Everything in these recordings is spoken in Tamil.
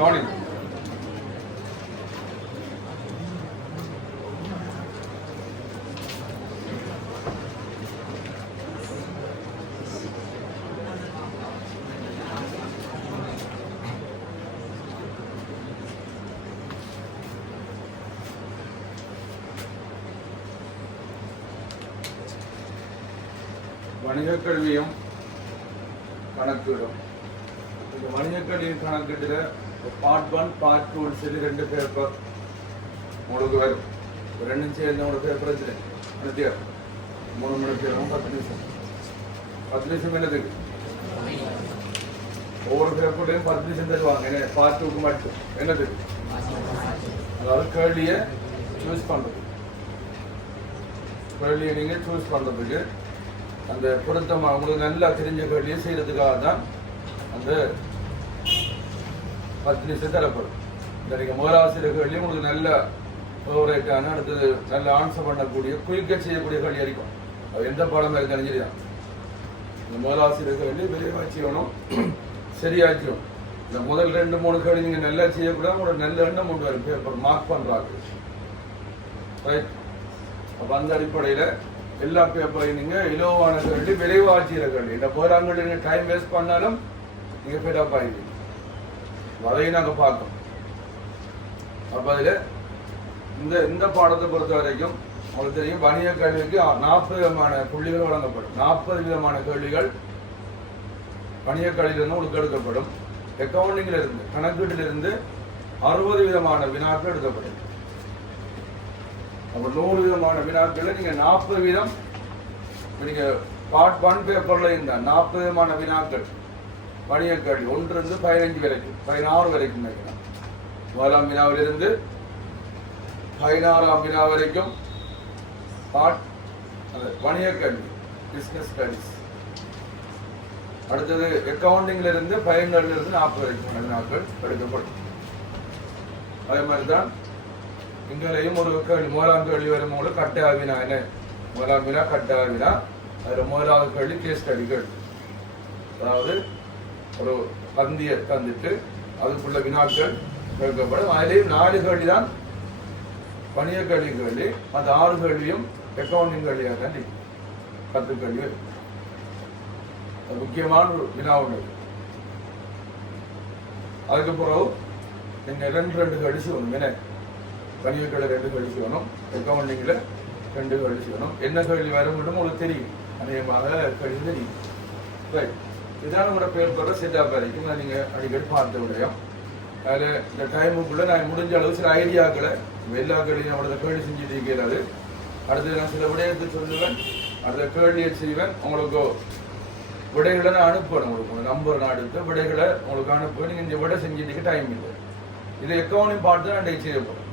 Morning. வணிக கல்வியும் கணக்கிடும். இந்த வணிக கல்வியும் கணக்கிட்டுல பார்ட் 1 பார்ட் 2 சொல்லி 2 பேப்பர் உங்களுக்கு வரும். ரெண்டும் சேர்ந்து உங்களுக்கு பேப்பர் வச்சுருக்கேன். 3 மணி நேரம் 10 நிமிஷம். 10 நிமிஷம் என்னதுக்கு? ஒவ்வொரு பேப்பர்லையும் 10 நிமிஷம் தருவாங்க. என்ன பார்ட் 2க்கு மட்டும் என்னதுக்கு? அதாவது கேள்வியை சூஸ் பண்ணுறது. கேள்வியை நீங்கள் சூஸ் பண்ணுறதுக்கு அந்த பொருத்தமாக உங்களுக்கு நல்லா தெரிஞ்ச கேள்வியை செய்கிறதுக்காக தான் அந்த 10 நிமிஷம் தரப்படும். இந்த நீங்கள் முதலாசிரியர் கேள்வி உங்களுக்கு நல்ல ஃபேவரேட்டான அடுத்தது நல்ல ஆன்சர் பண்ணக்கூடிய குயிக்க செய்யக்கூடிய கேள்வி அடிக்கும். அது எந்த பாடமாக இருந்தாலும் சரி தான். இந்த முதலாசிரியர் கேள்வி விரைவாக செய்யணும், சரியாக செய்யணும். இந்த முதல் 2-3 கேள்வி நீங்கள் நல்லா செய்யக்கூடாது. உங்களோட நல்ல எண்ணம் கொண்டு வரும் பேப்பர் மார்க் பண்ணுறாங்க. ரைட். அப்போ அந்த அடிப்படையில் எல்லா பேப்பரையும் நீங்கள் இலவான கேள்வி விரைவாக செய்கிற கேள்வி. இந்த போராங்கள்ல நீங்கள் டைம் வேஸ்ட் பண்ணாலும் நீங்கள் ஃபெடப் ஆகிடுவீங்க. அதையும் நாங்கள் பார்க்கணும். அப்போ அதில் இந்த பாடத்தை பொறுத்த வரைக்கும் உங்களுக்கு தெரியும், வணிக கல்விக்கு 40 விதமான புள்ளிகள் வழங்கப்படும். 40 விதமான கேள்விகள் வணிக கல்வியிலிருந்து உங்களுக்கு எடுக்கப்படும். அக்கவுண்டிங்கிலிருந்து கணக்கீட்டிலிருந்து 60 விதமான வினாக்கள் எடுக்கப்படும். அப்போ 100 விதமான வினாக்கள் நீங்கள் 40 வீதம் நீங்கள் பார்ட் 1 பேப்பரில் இருந்தால் 40 விதமான வினாக்கள் வணிக கல்வி 1 to 15 வரைக்கும் 16 வரைக்கும் வைக்கலாம். முதலாம் வினாவிலிருந்து 16ஆம் வினா வரைக்கும் பார்ட் வணிக கல்வி பிஸ்னஸ் ஸ்டடிஸ். அடுத்தது அக்கவுண்டிங்கிலிருந்து 15 40 வரைக்கும் வினாக்கள் எடுக்கப்படும். அதே மாதிரி தான் இங்கேயும் ஒரு கேள்வி முதலாம் கேள்வி வரும்போது கட்டாவினா என்ன? முதலாம் வினா கட்டாவினா அதில் முதலாவது கேள்வி கேஸ் ஸ்டடிகள். அதாவது ஒரு பந்தியை தந்துட்டு அதுக்குள்ள வினாக்கள் கேட்கப்படும். அதிலேயும் 4 கேள்வி தான் வணிக கல்வி கேள்வி. அந்த 6 கேள்வியும் அக்கவுண்டிங் கேள்வியாக தான் 10 கேள்வி. அது முக்கியமான ஒரு வினா ஒன்று. அதுக்கு பிறகு நீங்கள் 2 கேள்வி செய்யணும். என்ன வணிக கல்வி 2 கேள்வி செய்யணும், அக்கவுண்டிங்கில் 2 கேள்வி செய்யணும். என்ன கேள்வி வரும் மட்டும் உங்களுக்கு தெரியும், அநேகமாக கேள்வி தெரியும். ரைட். இதுதான் உங்களோட பேப்பரோட செட்டாக வரைக்கும் நீங்கள் அடிக்கடி பார்த்த விடயம். அதில் இந்த டைமுக்குள்ளே நான் முடிஞ்ச அளவு சில ஐடியாக்களை எல்லா கேள்வியும் நம்மளோட கேள்வி செஞ்சுட்டு இருக்கிறது. அடுத்தது நான் சில விடயத்தை சொல்லுவேன், அடுத்த கேள்வியை செய்வேன். உங்களுக்கு விடைகளை நான் அனுப்புவேன். உங்களுக்கு நம்பர் நான் எடுத்து விடைகளை உங்களுக்கு அனுப்புவேன். நீங்கள் இந்த விடை செஞ்சுட்டு டைம் இல்லை. இது அக்கவுண்டிங் பார்த்து நான் டெய்லி செய்யப்படும்.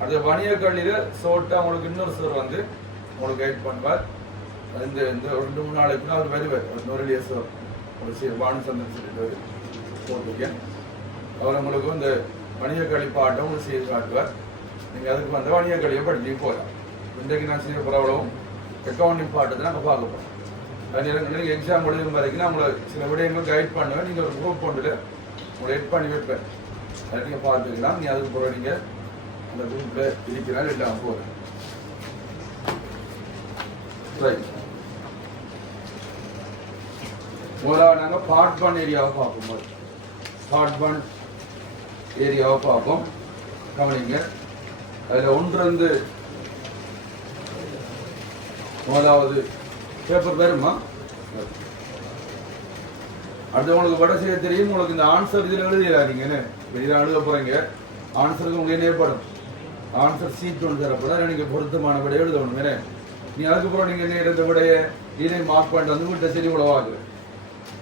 அடுத்த வணிக கல்வியில் ஷோர்ட்டாக உங்களுக்கு இன்னொரு சார் வந்து உங்களுக்கு கைட் பண்ணுவார். இந்த 2-3 நாளைக்குன்னா அவர் வருவார். நுரலிய சார் ஒரு பானுசந்தன் சொல்லிட்டு போட்டிருக்கேன். அவர் உங்களுக்கு இந்த வணிக கல்வி பாட்டை உங்களுக்கு செய்து காட்டுவார். நீங்கள் அதுக்கு வந்து வணிக கல்வியை படிச்சு போகலாம். இன்றைக்கு நான் செய்ய போகிறவளவும் அக்கவுண்டிங் பாட்டத்தை நாங்கள் பார்க்க போகிறோம். அது நேரங்களில் எக்ஸாம் எழுதும் வரைக்கும் நான் உங்களை சில விடயங்கள் கைட் பண்ணுவேன். நீங்கள் ஒரு குரூப் ஒன்றில் உங்களை எட் பண்ணி வைப்பேன். அதை நீங்கள் பார்த்துக்கலாம். நீ அதுக்கு போகிற நீங்கள் அந்த குரூப்பில் இருக்கிறார் இல்லாமல் போகிறேன். ரைட். முதலாக நாங்கள் பார்ட் 1 ஏரியாவை பார்ப்போம். பார்ட் 1 ஏரியாவை பார்ப்போம். கவனிங்க. அதில் 1 முதலாவது பேப்பர் வருமா? அடுத்து உங்களுக்கு வடை செய்ய தெரியும். உங்களுக்கு இந்த ஆன்சர் இதில் எழுதிடாதீங்கன்னு இதில் எழுத போகிறீங்க. ஆன்சருக்கு உங்களுக்கு ஏற்படும். ஆன்சர் சீட் ஒன்று தரப்படும். நீங்கள் பொருத்தமான விடையை எழுதணும். ஏன்னா நீ அதுக்கப்புறம் நீங்கள் என்ன எடுத்த விடையை இதை மார்க் பண்ணிட்டு வந்து வீட்டை சரி உழவாகுது.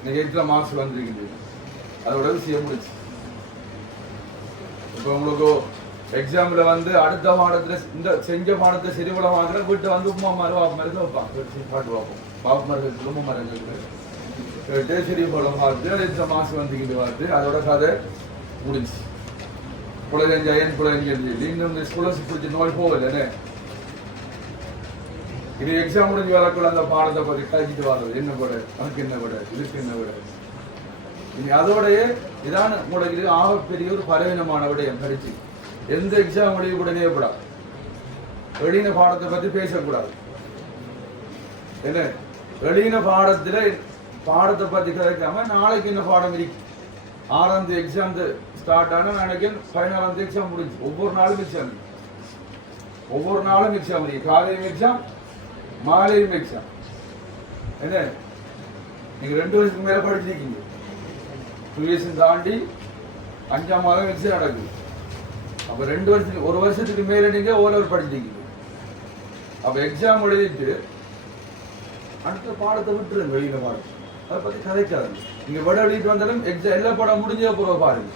நீங்கள் 8 மார்க்ஸ் வந்துருக்கீங்க. அதோட விஷயம் முடிச்சு. இப்போ உங்களுக்கு எக்ஸாம்பிள் வந்து அடுத்த பாடத்தில் இந்த செஞ்ச பாடத்தை சரி உழவாங்கிற வீட்டை வந்து உமா மாதிரி வாப்பு மாதிரி தான் வைப்பாங்க. பாட்டு பார்ப்போம். பாப்பு மரங்கள் உமா மரங்கள் கேட்டு சரி படம் பார்த்து 8 மார்க்ஸ் வந்துக்கிட்டு பார்த்து அதோட கதை முடிஞ்சு. புலகஞ்சாயன் புலகஞ்சல் சொல்லி இன்னும் இந்த ஸ்காலர்ஷிப் பிடிச்சி நோய் போகலன்னு இது எக்ஸாம் முடிஞ்சு வரக்குள்ள அந்த பாடத்தை பற்றி கழிச்சிட்டு வர்றது. என்ன விட, அதுக்கு என்ன விட, இதுக்கு என்ன விட இனி அதோடய இதான உங்களுக்கு ஆகப்பெரிய ஒரு பலவீனமான விடயம் படிச்சு எந்த எக்ஸாம் வழியும் கூட நேரப்படாது. வெளியின பாடத்தை பத்தி பேசக்கூடாது. என்ன வெளியின பாடத்துல பாடத்தை பத்தி கிடைக்காம நாளைக்கு என்ன பாடம் இருக்கு. 6ஆம் தேதி எக்ஸாம் ஸ்டார்ட் ஆனா நாளைக்கு 16ஆம் தேதி எக்ஸாம் முடிஞ்சு. ஒவ்வொரு நாளும் எக்ஸாம் இருக்கு. காலையும் எக்ஸாம், மாலையும் எக்ஸாம். என்ன நீங்க 2 வருஷத்துக்கு மேல படிச்சிருக்கீங்க. 2 இயர்ஸ் தாண்டி 5ஆம் மாதம் எக்ஸாம் நடக்குது. அப்ப 2 வருஷத்துக்கு 1 வருஷத்துக்கு மேல நீங்க ஓலவர் படிச்சிருக்கீங்க. அப்ப எக்ஸாம் எழுதிட்டு அடுத்த பாடத்தை விட்டுருங்க. வெளியில பாடம் அதை பத்தி கதைக்காது. நீங்க விட எழுதிட்டு வந்தாலும் எக்ஸாம் எல்லா பாடம் முடிஞ்ச பிறகு பாருங்க.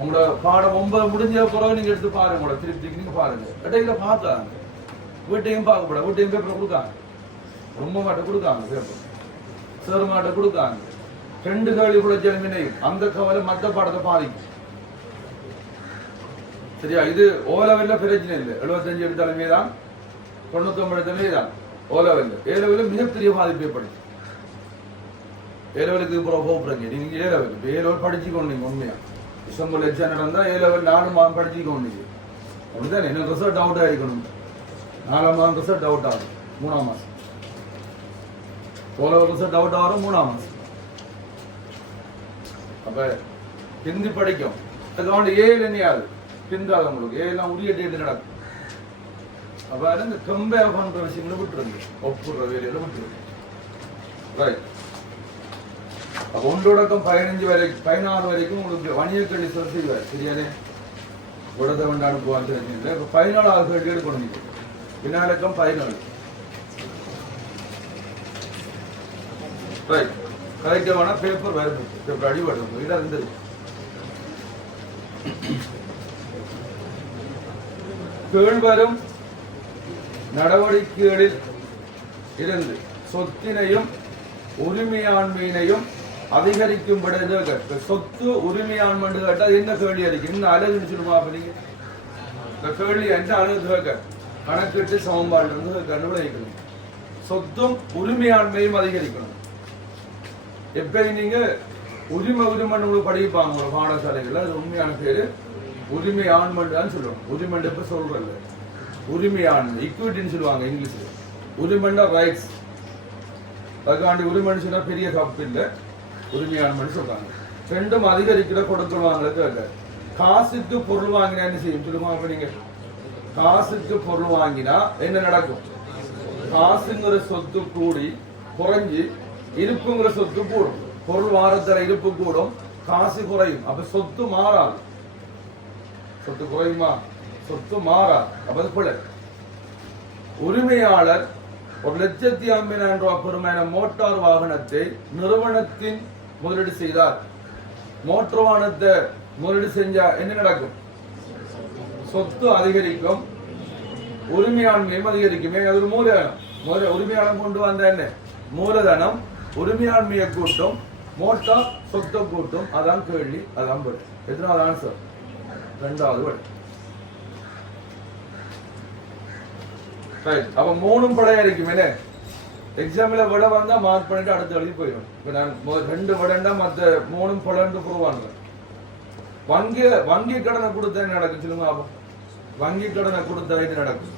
உங்களோட பாடம் 9 முடிஞ்ச பிறகு நீங்க எடுத்து பாருங்க. உங்களோட திருப்திக்கு நீங்க பாருங்க. இடையில பார்த்தாங்க. வீட்டையும் பார்க்கப்படாது. வீட்டையும் பேப்பர் கொடுக்காங்க. ரொம்ப மாட்ட கொடுக்காங்க. பேப்பர் சேர் மாட்ட கொடுக்காங்க. 2 கேள்வி கூட ஜெல்மினையும் அந்த கவலை மற்ற பாடத்தை பாதிக்கும். சரியா? இது ஓலவெல்ல பிரச்சனை இல்லை. 75 எடுத்தாலுமே தான், 99 எடுத்தாலுமே தான் ஓலவெல்ல. ஏலவெல்ல மிகப்பெரிய பாதிப்பு ஏற்படுச்சு. ஏலவெலுக்கு போகிறீங்க நீங்க. ஏலவெல் ஏலவெல் படிச்சுக்கொண்டீங்க. உண்மையா டிசம்பர் எக்ஸாம் நடந்தா ஏலவெல் 4 மாதம் படிச்சுக்கொண்டீங்க. அப்படிதான் எனக்கு ரிசல்ட் அவுட் ஆகிக்கணும். 4ஆம் மாதம் ரிசல்ட் அவுட் ஆகும். 3ஆம் மாதம் ஓலவெல் ரிசல்ட் அவுட் ஆகும். 3ஆம் மாதம் அப்ப ஹிந்தி படிக்கும். அதுக்காண்டி ஏழு என்னையாது பின்கால உங்களுக்கு ஏலாம் உரிய டேட்டு நடக்கும். அப்ப இந்த கம்பேர் பண்ற விஷயங்களை விட்டுருங்க. ஒப்புற வேலையில விட்டுருங்க. ரைட். அப்ப 1 தொடக்கம் 15 வரைக்கும் 16 வரைக்கும் உங்களுக்கு வணிகக்கல்வி செய்வார். சரியானே? உடத வேண்ட அனுப்புவான்னு தெரிஞ்சு. இப்ப 14ஆவது கேள்வி எடுக்கணும். பின்னாலக்கம் 14. ரைட். கரெக்டான பேப்பர் வருது. பேப்பர் அடிபடும். இதான் இருந்தது. கீழ்வரும் நடவடிக்கைகளில் இருந்து சொத்தினையும் உரிமையாண்மையினையும் அதிகரிக்கும் விட சொத்து உரிமையாண்மை கேட்டா என்ன கேள்வி அடிக்கும்? இன்னும் அழகுன்னு சொல்லுமா? நீங்க இந்த கேள்வி என்ன அழகு கேட்க கணக்கிட்டு சமன்பாடு இருந்து கண்டுபிடிக்கணும். சொத்தும் உரிமையாண்மையும் அதிகரிக்கணும். எப்பயும் நீங்க உரிமை படிப்பாங்க ஒரு பாடசாலைகள்ல. அது உண்மையான பேரு உரிமையாண்மை தான் சொல்லுவாங்க. உரிமை எப்ப சொல்றல உரிமையாண்மை ஈக்விட்டின்னு சொல்லுவாங்க இங்கிலீஷ்ல. உரிமைன்னா ரைட்ஸ். அதுக்காண்டி உரிமைன்னு சொன்னா பெரிய தப்பு இல்லை. உரிமையாண்மைன்னு சொல்றாங்க. ரெண்டும் அதிகரிக்கிற கொடுக்கல் வாங்கல. காசுக்கு பொருள் வாங்கினா என்ன செய்யும் சொல்லுமா? அப்ப நீங்க காசுக்கு பொருள் வாங்கினா என்ன நடக்கும்? காசுங்கிற சொத்து கூடி குறைஞ்சி இருப்புங்கிற சொத்து கூடும். பொருள் வாரத்தர இருப்பு கூடும், காசு குறையும். அப்ப சொத்து மாறாது. சொத்து குறையுமா? சொத்து மாறாது. அப்ப பிள்ளை உரிமையாளர் 1,50,000 ரூபாய் பெருமையான மோட்டார் வாகனத்தை நிறுவனத்தின் முதலீடு செய்தார். மோட்டார் வாகனத்தை முதலீடு செஞ்சா என்ன நடக்கும்? சொத்து அதிகரிக்கும், உரிமையாண்மையும் அதிகரிக்கும். அது ஒரு மூலதனம். உரிமையாளர் கொண்டு வந்த என்ன மூலதனம் உரிமையாண்மையை கூட்டும், மோட்டார் சொத்தை கூட்டும். அதான் கேள்வி. அதான் படி. எத்தனாவது ஆன்சர்? 2வது படி. அப்ப 3 படையா இருக்கும். என்ன எக்ஸாம்ல விட வந்தா மார்க் பண்ணிட்டு அடுத்த எழுதி போயிடும். இப்ப நான் 2 விடண்டா மத்த 3 பலன்னு புரிவாங்க. வங்கி கடனை கொடுத்தா என்ன நடக்கும் சொல்லுங்க? வங்கி கடனை கொடுத்தா இது நடக்கும்.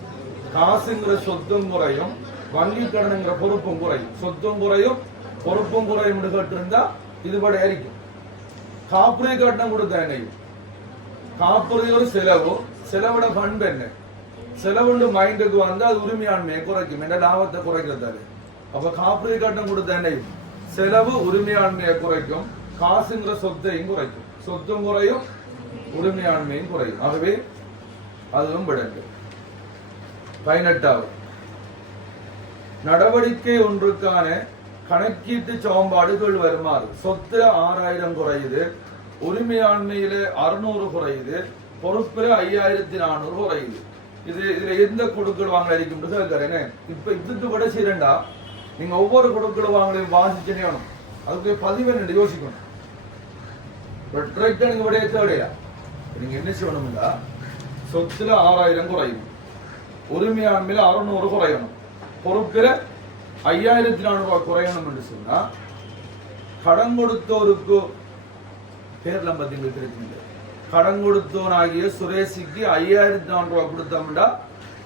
காசுங்கிற சொத்தும் குறையும், வங்கி கடனுங்கிற பொறுப்பும் குறையும். சொத்தும் குறையும், பொறுப்பும் குறையும் இருந்தா இதுபடி இருக்கும். காப்புறுதி கட்டணம் கொடுத்தா என்னையும் காப்புறுதி ஒரு செலவு. செலவோட பண்பு என்ன? செலவுண்டு மைண்டுக்கு வந்து அது உரிமையாண்மையை குறைக்கும். என்ன லாபத்தை குறைக்கிறது. அப்ப காப்புறுதி கட்டணம் கொடுத்தா என்னையும் செலவு உரிமையாண்மையை குறைக்கும், காசுங்கிற சொத்தையும் குறைக்கும். சொத்தும் குறையும், உரிமையாண்மையும் குறையும். ஆகவே அதுவும் விடங்கு. 18வது நடவடிக்கை ஒன்றுக்கான கணக்கீட்டு சமன்பாடுகள் வருமாறு. சொத்துல 6000 குறையுது, உரிமையாண்மையில 600 குறையுது, பொறுப்புல 5400 குறையுது. இதுல எந்த கொடுக்கல் வாங்கல இருக்கும்? இப்ப இதுக்கு விட செய்யறா நீங்க ஒவ்வொரு கொடுக்கல் வாங்கலையும் வாசிச்சுனே வேணும். அதுக்கு பதிவு என்ன யோசிக்கணும். நீங்க விட தேவையா? நீங்க என்ன செய்யணும்னா சொத்துல 6000 குறையும், உரிமையாண்மையில 600 குறையணும், பொறுப்பில 5400 ரூபாய் குறையணும் என்று சொன்னா கடன் கொடுத்தோருக்கு பேர்ல பார்த்தீங்களுக்கு இருக்குங்க. கடன் கொடுத்தோனாகிய சுரேஷுக்கு 5400 ரூபாய் கொடுத்தோம்னா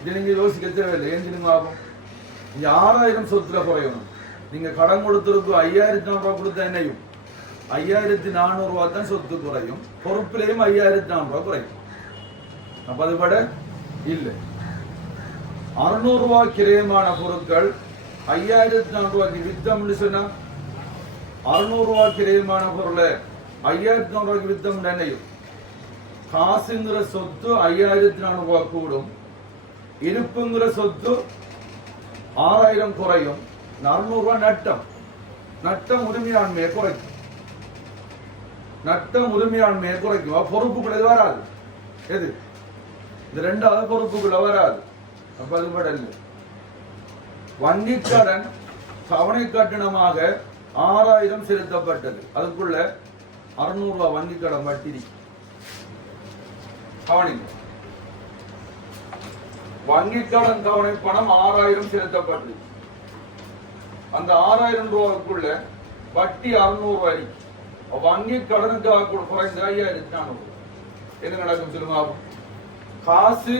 இது நீங்க யோசிக்க தேவையில்லை. ஏன் தெரியுமா ஆகும்? இங்க 6000 சொத்துல குறையணும். நீங்க கடன் கொடுத்தோருக்கு 5400 ரூபாய் கொடுத்தா என்னையும் 5400 ரூபாய் தான் சொத்து குறையும். பொறுப்பிலையும் 5400 ரூபாய் குறையும். அப்ப அது பட இல்லை. 600 ரூபாய் கிரயமான பொருட்கள் 5400 ரூபாய்க்கு வித்தம்னு சொன்னா 600 ரூபாய் கிரயமான பொருளை 5400 ரூபாய்க்கு வித்தம் என்னையும் காசுங்கிற சொத்து 5400 ரூபாய் கூடும். இருப்புங்கிற சொத்து 6000 குறையும். 400 ரூபாய் நட்டம். நட்டம் உரிமையாண்மையை குறைக்கும். நட்டம் உரிமையாண்மையை குறைக்கும். பொறுப்புக்குள்ள வராது. எது இது? ரெண்டாவது பொறுப்புக்குள்ள வராது. அப்ப அது படல. வங்கி கடன் தவணை கட்டணமாக 6000 செலுத்தப்பட்டது. அதுக்குள்ள 600 ரூபாய் வங்கி கடன் வட்டி. கவனிங்க, வங்கி கடன் தவணை பணம் 6000 செலுத்தப்பட்டது. அந்த 6000 ரூபாய்க்குள்ள வட்டி 600 ரூபாய். வங்கி கடனுக்கு குறைந்த 5400. என்ன நடக்கும் சொல்லுங்க? காசு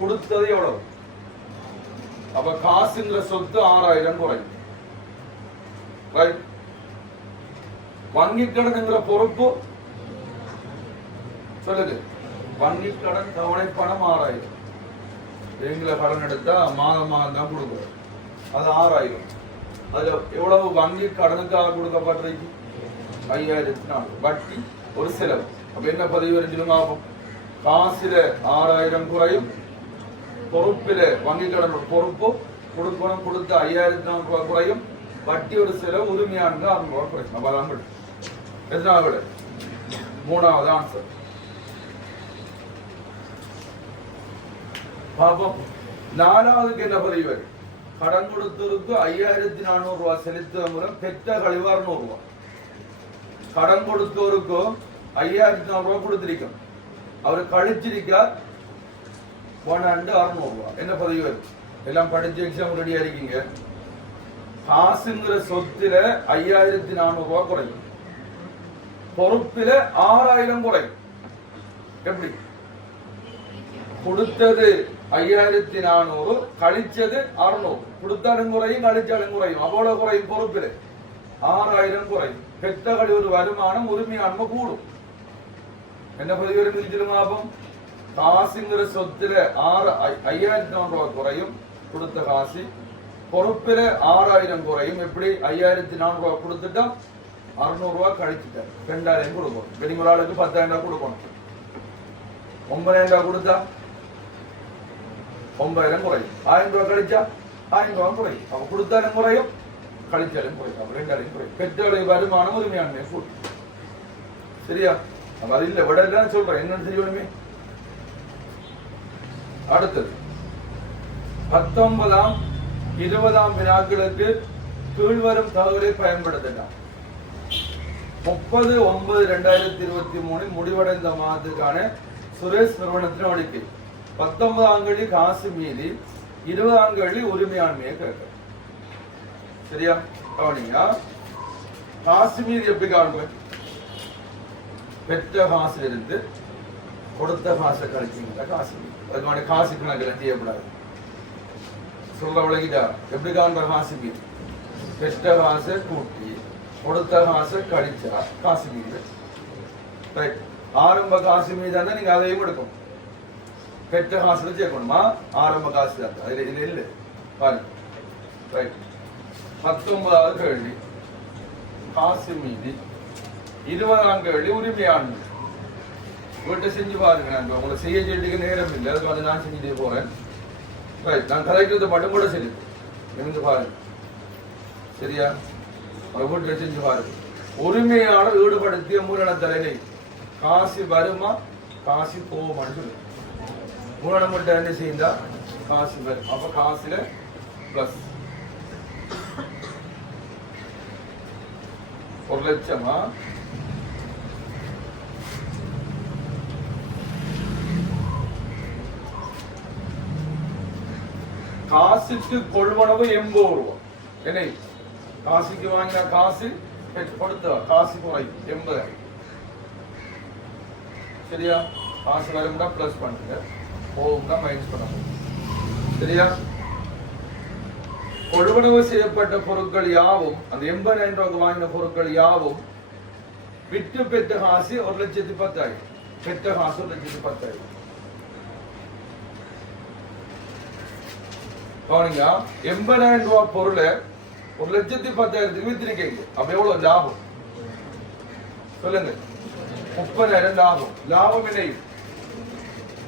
கொடுத்தது எவ்வளவு? அப்ப காசுங்கிற சொத்து 6000 குறையும். ரைட். வங்கி கடனுங்கிற பொறுப்பு சொல்லுது. வங்கி கடன் தவணை பணம் 6000. எங்களை கடன் எடுத்தா மாதம் தான் கொடுக்குறோம். அது 6000. அதுல எவ்வளவு வங்கி கடனுக்காக கொடுக்கப்பட்டிருக்கு? 5400. வட்டி ஒரு செலவு. அப்ப என்ன பதிவு ஆகும்? காசுல 6000 குறையும். பொறுப்பில வங்கி கடன் பொறுப்பு கொடுக்கணும். கொடுத்த 5400 ரூபாய் குறையும். வட்டி ஒரு செலவு. உரிமையானது 600 ரூபாய் குறையும். அப்ப அதான் எத்தனாவது? மூணாவது ஆன்சர். பாப்போம். நாலாவதுக்கு என்ன பதிவு? கடன் கொடுத்தோருக்கு 5400 ரூபாய் செலுத்துவ மூலம் பெற்ற கழிவு 600 ரூபாய். கடன் கொடுத்தோருக்கு 5400 ரூபாய் கொடுத்திருக்கும். அவரு கழிச்சிருக்கார் 600 ரூபாய். என்ன பதிவு? எல்லாம் படிச்சு எக்ஸாம் ரெடியா இருக்கீங்க. காசுங்கிற சொத்துல 5400 ரூபாய் குறையும். பொறுப்பில 6000 குறையும். எப்படி? கொடுத்தது 5400, கழிச்சது 600. கொடுத்தாலும் குறையும், கழிச்சாலும் குறையும். அவ்வளவு குறையும். பொறுப்பில 6000 குறையும். பெற்ற கழிவு வருமானம் உரிமையாண்மை கூடும். என்ன பதிவு லாபம்? காசுங்கிற சொத்துல 5400 ரூபாய் குறையும். கொடுத்த காசு. பொறுப்பில 6000 குறையும். எப்படி? 5400 ரூபாய் கொடுத்துட்டா 600 ரூபாய் கழிச்சுட்டார். 2000 கொடுக்கணும். வெளிமுறை ஆளுக்கு 10000 கொடுக்கணும். 9000 கொடுத்தா 9000 குறையும். 1000 ரூபாய் கழிச்சா 1000 ரூபாய் குறையும். அப்ப கொடுத்தாலும் குறையும், கழிச்சாலும் குறையும். அப்ப 2000 குறையும். பெற்றோரை வருமானம் உரிமையாண்மை கூடும். சரியா? அப்ப அது இல்ல விட சொல்றேன். என்னன்னு தெரியணுமே. அடுத்தது 19ஆம் 20ஆம் வினாக்களுக்கு கீழ்வரும் தகவலை பயன்படுத்தலாம். 30/9/2023 முடிவடைந்த மாதத்துக்கான சுரேஷ் நிறுவனத்தின் அறிக்கை. 19ஆம் தேதி காசு மீதி, 20ஆம் தேதி உரிமையாண்மையை கேட்க. சரியா? கவனிங்க. காசு மீதி எப்படி காண்பேன்? பெற்ற காசுல இருந்து கொடுத்த காசை கழிச்சுங்க. காசு மீதி. அதுக்கான காசு கணக்கில் செய்யக்கூடாது. சொல்ற விளக்கிட்டா? எப்படி காண்ற? காசு மீதி பெற்ற காசை கூட்டி கொடுத்த காசை கழிச்சா காசு மீது. ரைட். ஆரம்ப காசு மீதான நீங்க அதையும் எடுக்கணும். பெற்ற காசுல சேர்க்கணுமா? ஆரம்ப காசு தான். அதுல இது இல்லை பாருங்க. ரைட். 19ஆவது கேள்வி காசு மீதி, 20ஆம் கேள்வி உரிமையாண்மை. வீட்டை செஞ்சு பாருங்க. நான் உங்களை செய்ய சொல்லிட்டு நேரம் இல்லை. அதுக்கு வந்து நான் செஞ்சுட்டே போறேன். ரைட். நான் கதைக்கிறது மட்டும் கூட சரி இருந்து பாருங்க. சரியா? வீட்டுல செஞ்சு பாருங்க. உரிமையாளர் ஈடுபடுத்திய மூலன தலைமை காசு வருமா காசு போகுமான்னு சொல்லு. மூலனம் மட்டும் என்ன செய்யுந்தா காசு வரும். அப்ப காசுல பிளஸ் 1 லட்சமா காசுக்கு கொள்வனவு 80 ரூபாய். என்ன? காசுக்கு வாங்கின காசு கொடுத்த காசு குறையும் 80. சரியா? காசு வரும்னா பிளஸ் பண்ணுங்க, போகும்னா மைனஸ் பண்ணுங்க. சரியா? கொள்வனவு செய்யப்பட்ட பொருட்கள் யாவும், அந்த 80,000 ரூபாய்க்கு வாங்கின பொருட்கள் யாவும் விற்று பெற்ற காசு 1,10,000. பெற்ற காசு 1,10,000. கவனிங்க, 80,000 ரூபாய் பொருளை 1,10,000 வித்திருக்கீங்க. அப்ப எவ்வளவு லாபம் சொல்லுங்க? 30,000 லாபம். லாபம் இணையும்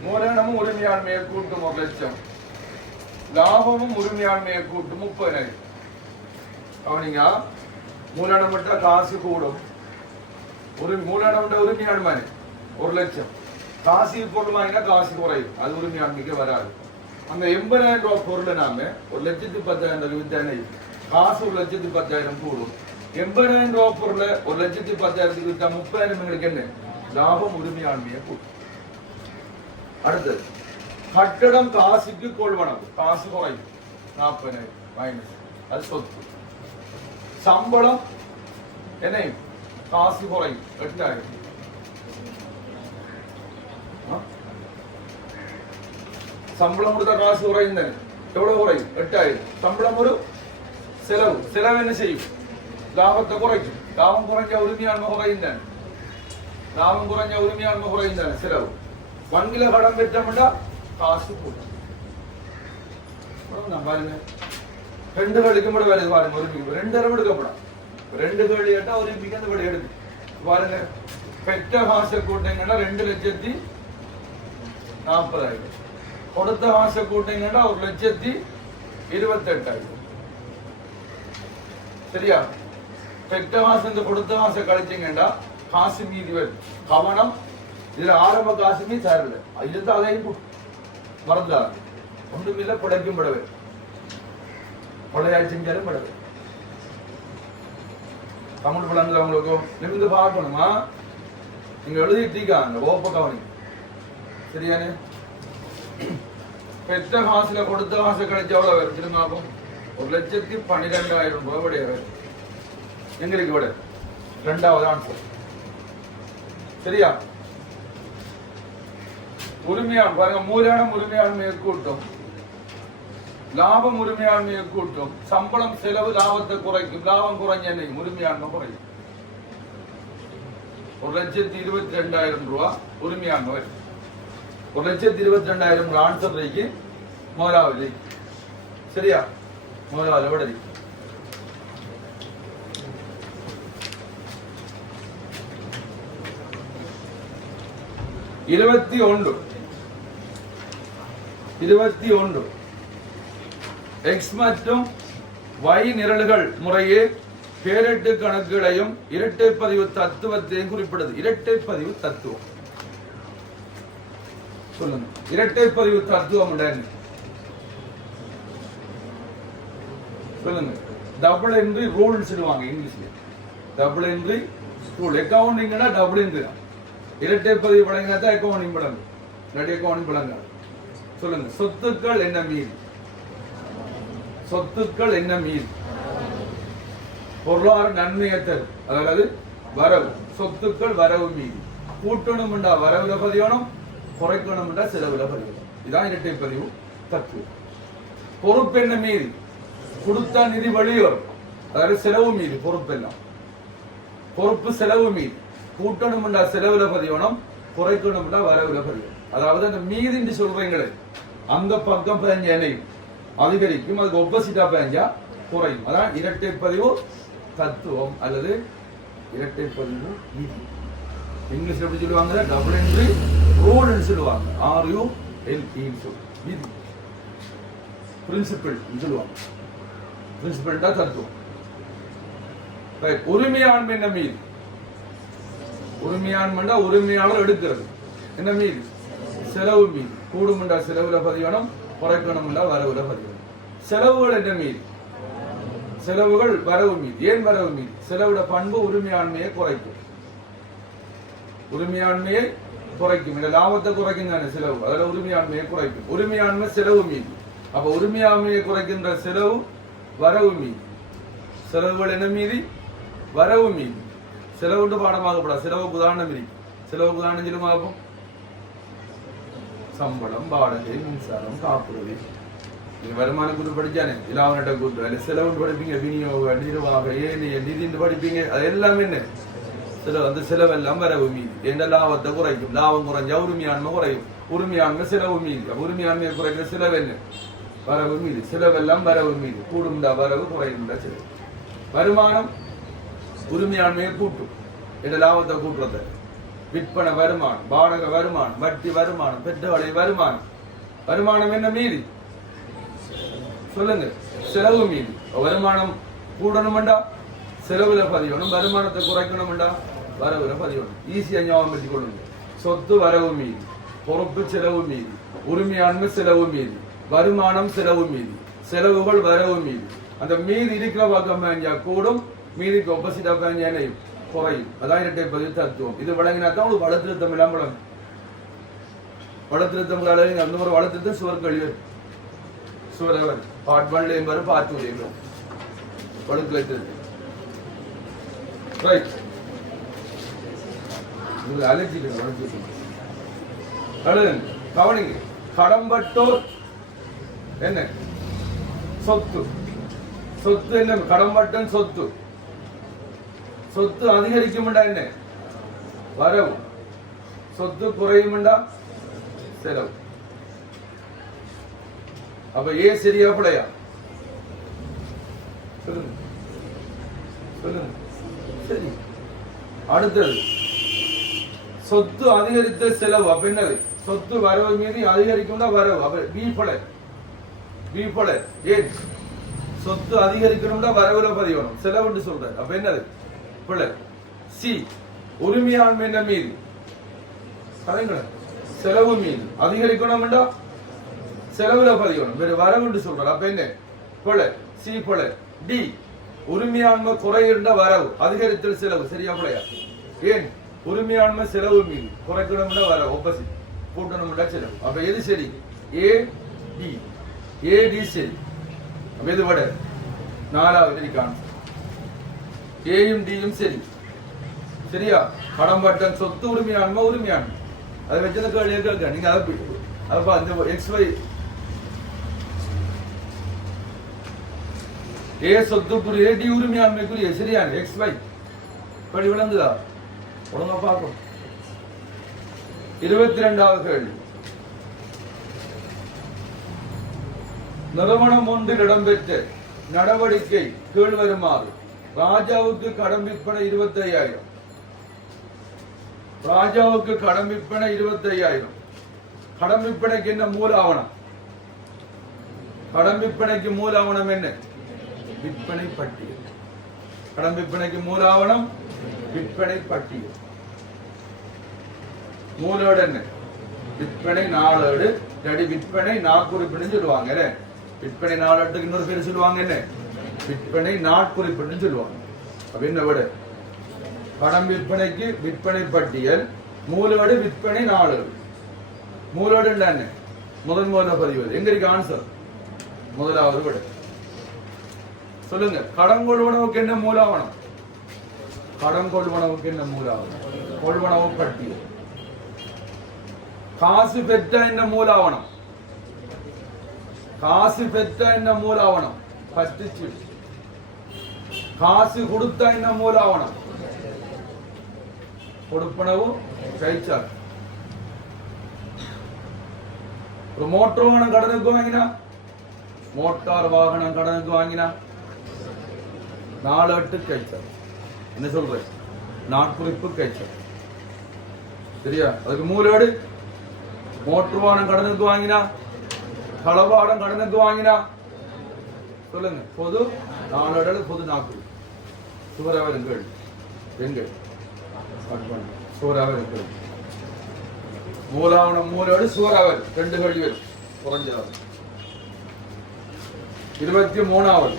மூலதனமும் உரிமையாண்மையை கூட்டும் 1,00,000, லாபமும் உரிமையாண்மையை கூட்டும் 30,000. கவனிங்க, மூலதனம் விட்டா காசு கூடும், மூலதனம் விட்ட உரிமையாண்மை 1,00,000. காசு பொருள் வாங்கினா காசு குறையும், அது உரிமையாண்மைக்கு வராது. அந்த 80,000 ரூபாய் பொருளை நாம 1,10,000 வித்தானே, காசு 1,10,000 கூடும். 80,000 ரூபாய் பொருளை 1,10,000 வித்தா 30,000 எங்களுக்கு என்ன லாபம்? உரிமையாண்மையை கூடும். அடுத்தது கட்டடம் காசுக்கு கொள்வனவு, காசு குறையும் 40,000 மைனஸ், அது சொத்து. சம்பளம் என்ன? காசு குறையும் 8,000. சம்பளம் கொடுத்தா காசு குறையும் தானே, எவ்வளவு குறையும்? 8,000. சம்பளம் ஒரு செலவு, செலவு என்ன செய்யும்? லாபத்தை குறைக்கும். லாபம் குறைஞ்ச உரிமையாண்மை குறையும் தானே, லாபம் குறைஞ்ச உரிமையாண்மை குறையும் தானே செலவு. வங்கியில கடன் பெற்றோம்னா காசு கூடும். பாருங்க, 2 கேள்விக்கு மட்டும் வருது பாருங்க. ஒரு 2 எடுக்கப்படும், 2 கேள்வி கேட்டா ஒரு அந்த படி எடுக்கு பாருங்க. பெற்ற காசை கூட்டிங்கன்னா 2,40,000. கொடுத்த காசை கூட்டிங்கன்னா 1,28,000. சரியா? பெற்ற காசு இந்த கொடுத்த காசை கழிச்சிங்கன்னா காசு மீதி வருது. கவனம், இதுல ஆரம்ப காசுமே தரல, இதுதான் அதையும் மறந்தாரு. ஒன்றுமில்ல, பிழைக்கும் படவே, கொள்ளையாச்சும் படவே. தமிழ் படங்கள் உங்களுக்கு நிமிந்து பார்க்கணுமா? நீங்க எழுதிட்டீங்க ஓப்ப கவனி. சரியானே? பெற்ற காசுல கொடுத்த காசு கிடைச்ச எவ்வளவு வரும் திரும்பாகும்? 1,12,000 ரூபாய் விடைய வரும். எங்களுக்கு விட 2வது ஆன்சர். சரியா? உரிமையான் பாருங்க, மூலதனம் உரிமையாண்மையை கூட்டும், லாபம் உரிமையாண்மையை கூட்டும், சம்பளம் செலவு லாபத்தை குறைக்கும், லாபம் குறைஞ்ச உரிமையாண்மை குறையும். 1,22,000 ரூபாய் உரிமையாண்மை வரும். 1,22,000 ஆன்சர் ரேக்கு முதலாவது. சரியா? முதலாவது விட 21 எக்ஸ் மற்றும் y நிரல்கள் முறையே பேரெட்டு கணக்குகளையும் இரட்டை பதிவு தத்துவத்தையும் குறிப்பிடுது. இரட்டை பதிவு தத்துவம் சொல்லுங்க. இரட்டை பதிவு தத்துவம் சொல்லுங்க. டபுள் என்ட்ரி ரூல் சொல்லுவாங்க இங்கிலீஷ்ல. Double entry rule. அக்கவுண்டிங்னா டபுள் என்ட்ரி தான். இரட்டை பதிவு வழங்கினா தான் அக்கவுண்டிங் வழங்கும், இல்லாட்டி அக்கவுண்டிங் வழங்காது. சொல்லுங்க. சொத்துக்கள் என்ன மீறி? சொத்துக்கள் என்ன மீறி? பொருளாதார நன்மையை தரும், அதாவது வரவு. சொத்துக்கள் வரவு மீறி. கூட்டணும்டா வரவுல பதியணும், குறைக்கணும்டா செலவுல பதியணும். இதான் இரட்டை பதிவு தத்துவம். பொறுப்பு என்ன மீறி? கொடுத்தா நிதி வழி வரும், அதாவது செலவு மீறி. பொறுப்பு எல்லாம் பொறுப்பு செலவு மீறி. கூட்டணும்டா செலவுல பதியணும், குறைக்கணும்டா வரவுல பதியணும். அதாவது அந்த மீதி சொல்றீங்களே, அந்த பக்கம் பேஞ்ச எண்ணையும் அதிகரிக்கும், அதுக்கு ஒப்போசிட்டா பேஞ்சா குறையும். அதான் இரட்டை பதிவு தத்துவம் அல்லது இரட்டை பதிவு விதி. இங்கிலீஷ்ல எப்படி சொல்லுவாங்க? டபுள் என்ட்ரி ரூல் சொல்லுவாங்க. RULE விதி, பிரின்சிபிள் சொல்லுவாங்க. பிரின்சிபிள் தான் தத்துவம். உரிமையாண்மை என்ன மீது? உரிமையாண்மைண்டா உரிமையாளர் எடுக்கிறது. என்ன மீது? செலவு மீது. கூடுமுண்டா செலவுல பதியணும், குறைக்கணும்டா வரவுல பதியணும். செலவுகள் என்ன மீது? செலவுகள் வரவு மீது. ஏன் வரவு மீது? செலவுட பண்பு உரிமையாண்மையை குறைக்கும். உரிமையாண்மையை குறைக்கும். இந்த லாபத்தை குறைக்கும் தானே செலவு, அதுல உரிமையாண்மையை குறைக்கும். உரிமையாண்மை செலவு மீது. அப்ப உரிமையாண்மையை குறைக்கின்ற செலவு வரவு மீது. செலவுகள் என்ன மீதி? வரவு மீதி. செலவுண்டு பாடமாகப்படாது. செலவுக்கு உதாரணம் இருக்கு. செலவுக்கு உதாரணம் சொல்லுமாகும். சம்பளம், வாடகை, மின்சாரம், காப்புறுதி. நீங்க வருமான கூட்டு படிச்சானே, இலாவண கூட்டு, அதுல செலவுண்டு படிப்பீங்க, விநியோக, நிர்வாக, ஏனைய நிதிந்து படிப்பீங்க. அது எல்லாமே என்ன செலவு. அந்த செலவெல்லாம் வரவு மீதி. எந்த லாபத்தை குறைக்கும். லாபம் குறைஞ்சா உரிமையாண்மை குறையும். உரிமையாண்மை செலவு மீதி. உரிமையாண்மையை குறைக்கிற செலவு என்ன? வரவு மீதி. செலவெல்லாம் வரவு மீதி. கூடும்டா வரவு, குறையும்டா செலவு. வருமானம் உரிமையாண்மையை கூட்டும். எந்த லாபத்தை கூட்டுறத. விற்பனை வருமானம், வாடகை வருமானம், வட்டி வருமானம், பெற்றவளை வருமானம். வருமானம் என்ன மீதி? சொல்லுங்க. செலவு மீதி. வருமானம் கூடணும்டா செலவுல பதியணும். வருமானத்தை குறைக்கணும்டா வரவுல பதியணும். ஈஸியா ஞாபகம் வச்சுக் கொள்ளுங்க. சொத்து வரவு மீதி, பொறுப்பு செலவு மீதி, உரிமையாண்மை செலவு மீதி, வருமானம் செலவு மீதி, செலவுகள் வரவு மீதி. அந்த மீதி இருக்கிற பக்கம் பேஞ்சா கூடும், மீதிக்கு ஒப்போசிட்டா பேஞ்சா குறையும். அதான் இரட்டை பதிவு தத்துவம். இது வழங்கினாத்தான் உங்களுக்கு வளர்த்திருத்தம் இல்லாம வழங்கும். வளர்த்திருத்தம் அந்த ஒரு வளர்த்திருத்தம் சுவர் கழிவு சுவரவர் பார்ட் 1 என்பது பார்ட் 2 வளர்த்து வைத்திருக்கு. ரைட். இது அலர்ஜிக்கு கவனிங்க. கடம்பட்டோர் என்ன? சொத்து. சொத்து என்ன? கடம்பட்டன் சொத்து. சொத்து அதிகரிக்கும்டா என்ன? வரவு. சொத்து குறையும்டா செலவு. அப்ப ஏ சரியா பிழையா? சொல்லுங்க சொல்லுங்க. சரி. அடுத்தது சொத்து அதிகரித்த செலவு. அப்ப என்னது? சொத்து வரவு மீதி அதிகரிக்கும்டா வரவு. அப்ப பி பிழை. பி பிழை. ஏன்? சொத்து அதிகரிக்கணும்டா வரவுல பதிவணும். செலவுன்னு சொல்றாரு. அப்ப என்னது? பிழை. சி உரிமையாண்மை என்ன மீதி? செலவு மீதி அதிகரிக்கணும்டா செலவுல பதிவணும். வேற வரவுன்னு சொல்றாரு. அப்ப என்ன? பிழை. சி பிழை. டி உரிமையாண்மை குறையிருந்த வரவு, அதிகரித்தல் செலவு. சரியா பிழையா? ஏன்? உரிமையாண்மை செலவு மீது, குறைக்கணும்னா வரவு, ஆப்போசிட், கூட்டணும்னா செலவு. அப்ப எது சரி? ஏ டி. ஏ டி சரி. அப்ப எது விட நாலாவது கான்செப்ட். ஏயும் டியும் சரி. சரியா? கடம்பட்டன் சொத்து உரிமையாண்மை உரிமையாண்மை. அதை வச்சு கேள்வி கேட்க நீங்க அதை அந்த எக்ஸ் ஒய் ஏ சொத்துக்குரிய டி உரிமையாண்மைக்குரிய சரியான எக்ஸ் ஒய் படி விளங்குதா? ஒழுங்கா பார்க்கும். 22வது கேள்வி. நிறுவனம் ஒன்றில் இடம்பெற்ற நடவடிக்கை கீழ் வருமாறு. ராஜாவுக்கு கடன் விற்பனை 25,000. ராஜாவுக்கு கடன் விற்பனை 25,000. கடன் விற்பனைக்கு என்ன மூல ஆவணம்? கடன் விற்பனைக்கு மூல ஆவணம் என்ன? விற்பனை பட்டியல். கடன் விற்பனைக்கு மூல ஆவணம் விற்பனை பட்டியல். மூலோடு என்ன? விற்பனை நாளோடு விற்பனை நாட்குறிப்புன்னு சொல்லுவாங்க. விற்பனை நாளோட்டுக்கு இன்னொரு பேர் சொல்லுவாங்க என்ன? விற்பனை நாட்குறிப்புன்னு சொல்லுவாங்க. அப்ப என்ன விட கடன் விற்பனைக்கு விற்பனை பட்டியல், மூலோடு விற்பனை நாளோடு. மூலோடு என்ன? முதல் பதிவு. எங்க இருக்கு ஆன்சர்? முதலாவது விட சொல்லுங்க. கடன் கொள்வனவுக்கு என்ன மூலாவணம்? கடன் கொள்வனவுக்கு என்ன மூலாவணம்? கொள்வனவு பட்டியல். காசு பெற்ற என்ன மூலாவணம்? காசு பெற்ற என்ன மூலாவணம்? பத்திச்சு. காசு கொடுத்த என்ன மூலாவணம்? கொடுப்பனவு கைச்சார். ஒரு மோட்டார் வாகனம் கடனுக்கு வாங்கினா, மோட்டார் வாகனம் கடனுக்கு வாங்கினா 4 கைச்சார். என்ன சொல்ற? நாட்குறிப்பு கைச்சார். சரியா? அதுக்கு மூலோடு மோட்டார் வாகனம் கடனுக்கு வாங்கினா, களவாடம் கடனுக்கு வாங்கினா சொல்லுங்க. பொது 4 பொது நாட்குறிப்பு. சுவரவர்கள் பெண்கள் சுவரவர்கள் மூலாவணம் மூலோடு சுவரவர் 2 கேள்வி வரும் குறைஞ்சது. 23வது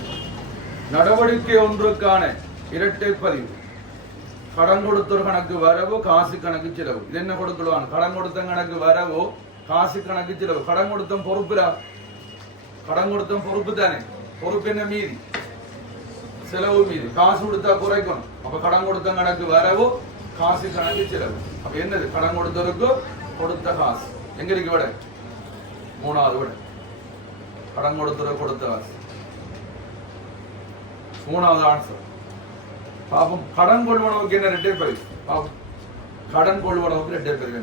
நடவடிக்கை ஒன்றுக்கான இரட்டை பதிவு. கடன் கொடுத்தோர் கணக்கு வரவு, காசு கணக்கு செலவு. இது என்ன கொடுக்கலாம்? கடன் கொடுத்த கணக்கு வரவு, காசு கணக்கு செலவு. கடன் கொடுத்த பொறுப்புடா. கடன் கொடுத்த பொறுப்பு தானே. பொறுப்பு என்ன? மீதி. செலவு மீதி. காசு கொடுத்தா குறைக்கணும். அப்ப கடன் கொடுத்த கணக்கு வரவு, காசு கணக்கு செலவு. அப்ப என்னது? கடன் கொடுத்தவருக்கு கொடுத்த காசு எங்க இருக்கு விட? மூணாவது விட. கடன் கொடுத்தவருக்கு கொடுத்த காசு மூணாவது ஆன்சர். பாப்போம் கடன் கொள்வனவுக்கு என்ன ரெட்டை பரிசு. பாப்போம் கடன் கொள்வனவுக்கு ரெட்டை பரிசு.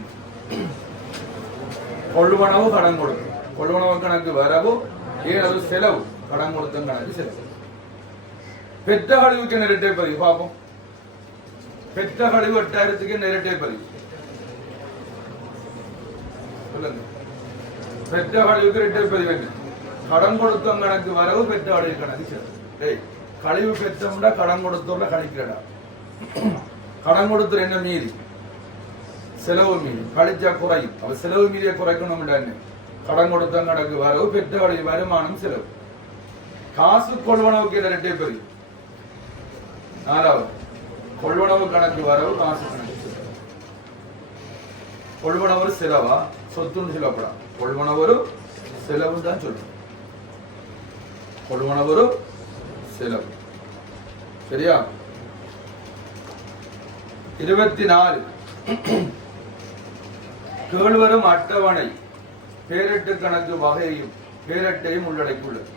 கொள்வனவு கடன் கொடுக்கும். கொள்வனவு கணக்கு வரவு, ஏழு செலவு. கடன் கொடுத்த கணக்கு செலவு. பெற்ற கழிவுக்கு என்ன ரெட்டை பதிவு. பாப்போம் பெற்ற கழிவு 8000க்கு என்ன ரெட்டை பதிவு சொல்லுங்க. பெற்ற கழிவுக்கு ரெட்டை பதிவு என்ன? கடன் கொடுத்த கணக்கு வரவு, பெற்ற கழிவு கணக்கு செலவு. டேய் கழிவு பெற்றோம்னா கடன் கொடுத்தோம்ல கழிக்கிறடா. கடன் கொடுத்துற என்ன மீதி? செலவு மீதி. கழிச்சா குறையும். அப்ப செலவு மீதியை குறைக்கணும். கடன் கொடுத்த கணக்கு வரவு, பெற்ற கழிவு வருமானம், செலவு. காசு கொள்வனவுக்கு என்ன ரெட்டை பதிவு? நாலாவது கொள்வனவு கணக்கு வரவு, காசு கணக்கு செலவு. கொள்வனவு செலவா சொத்துன்னு சொல்லப்படாது. கொள்வனவு செலவு தான் சொல்லணும். கொள்வனவு செலவு. சரியா? 24 கீழ்வரும் அட்டவணை பேரட்டு கணக்கு வகையையும் பேரட்டையும் உள்ளடக்கியுள்ளது.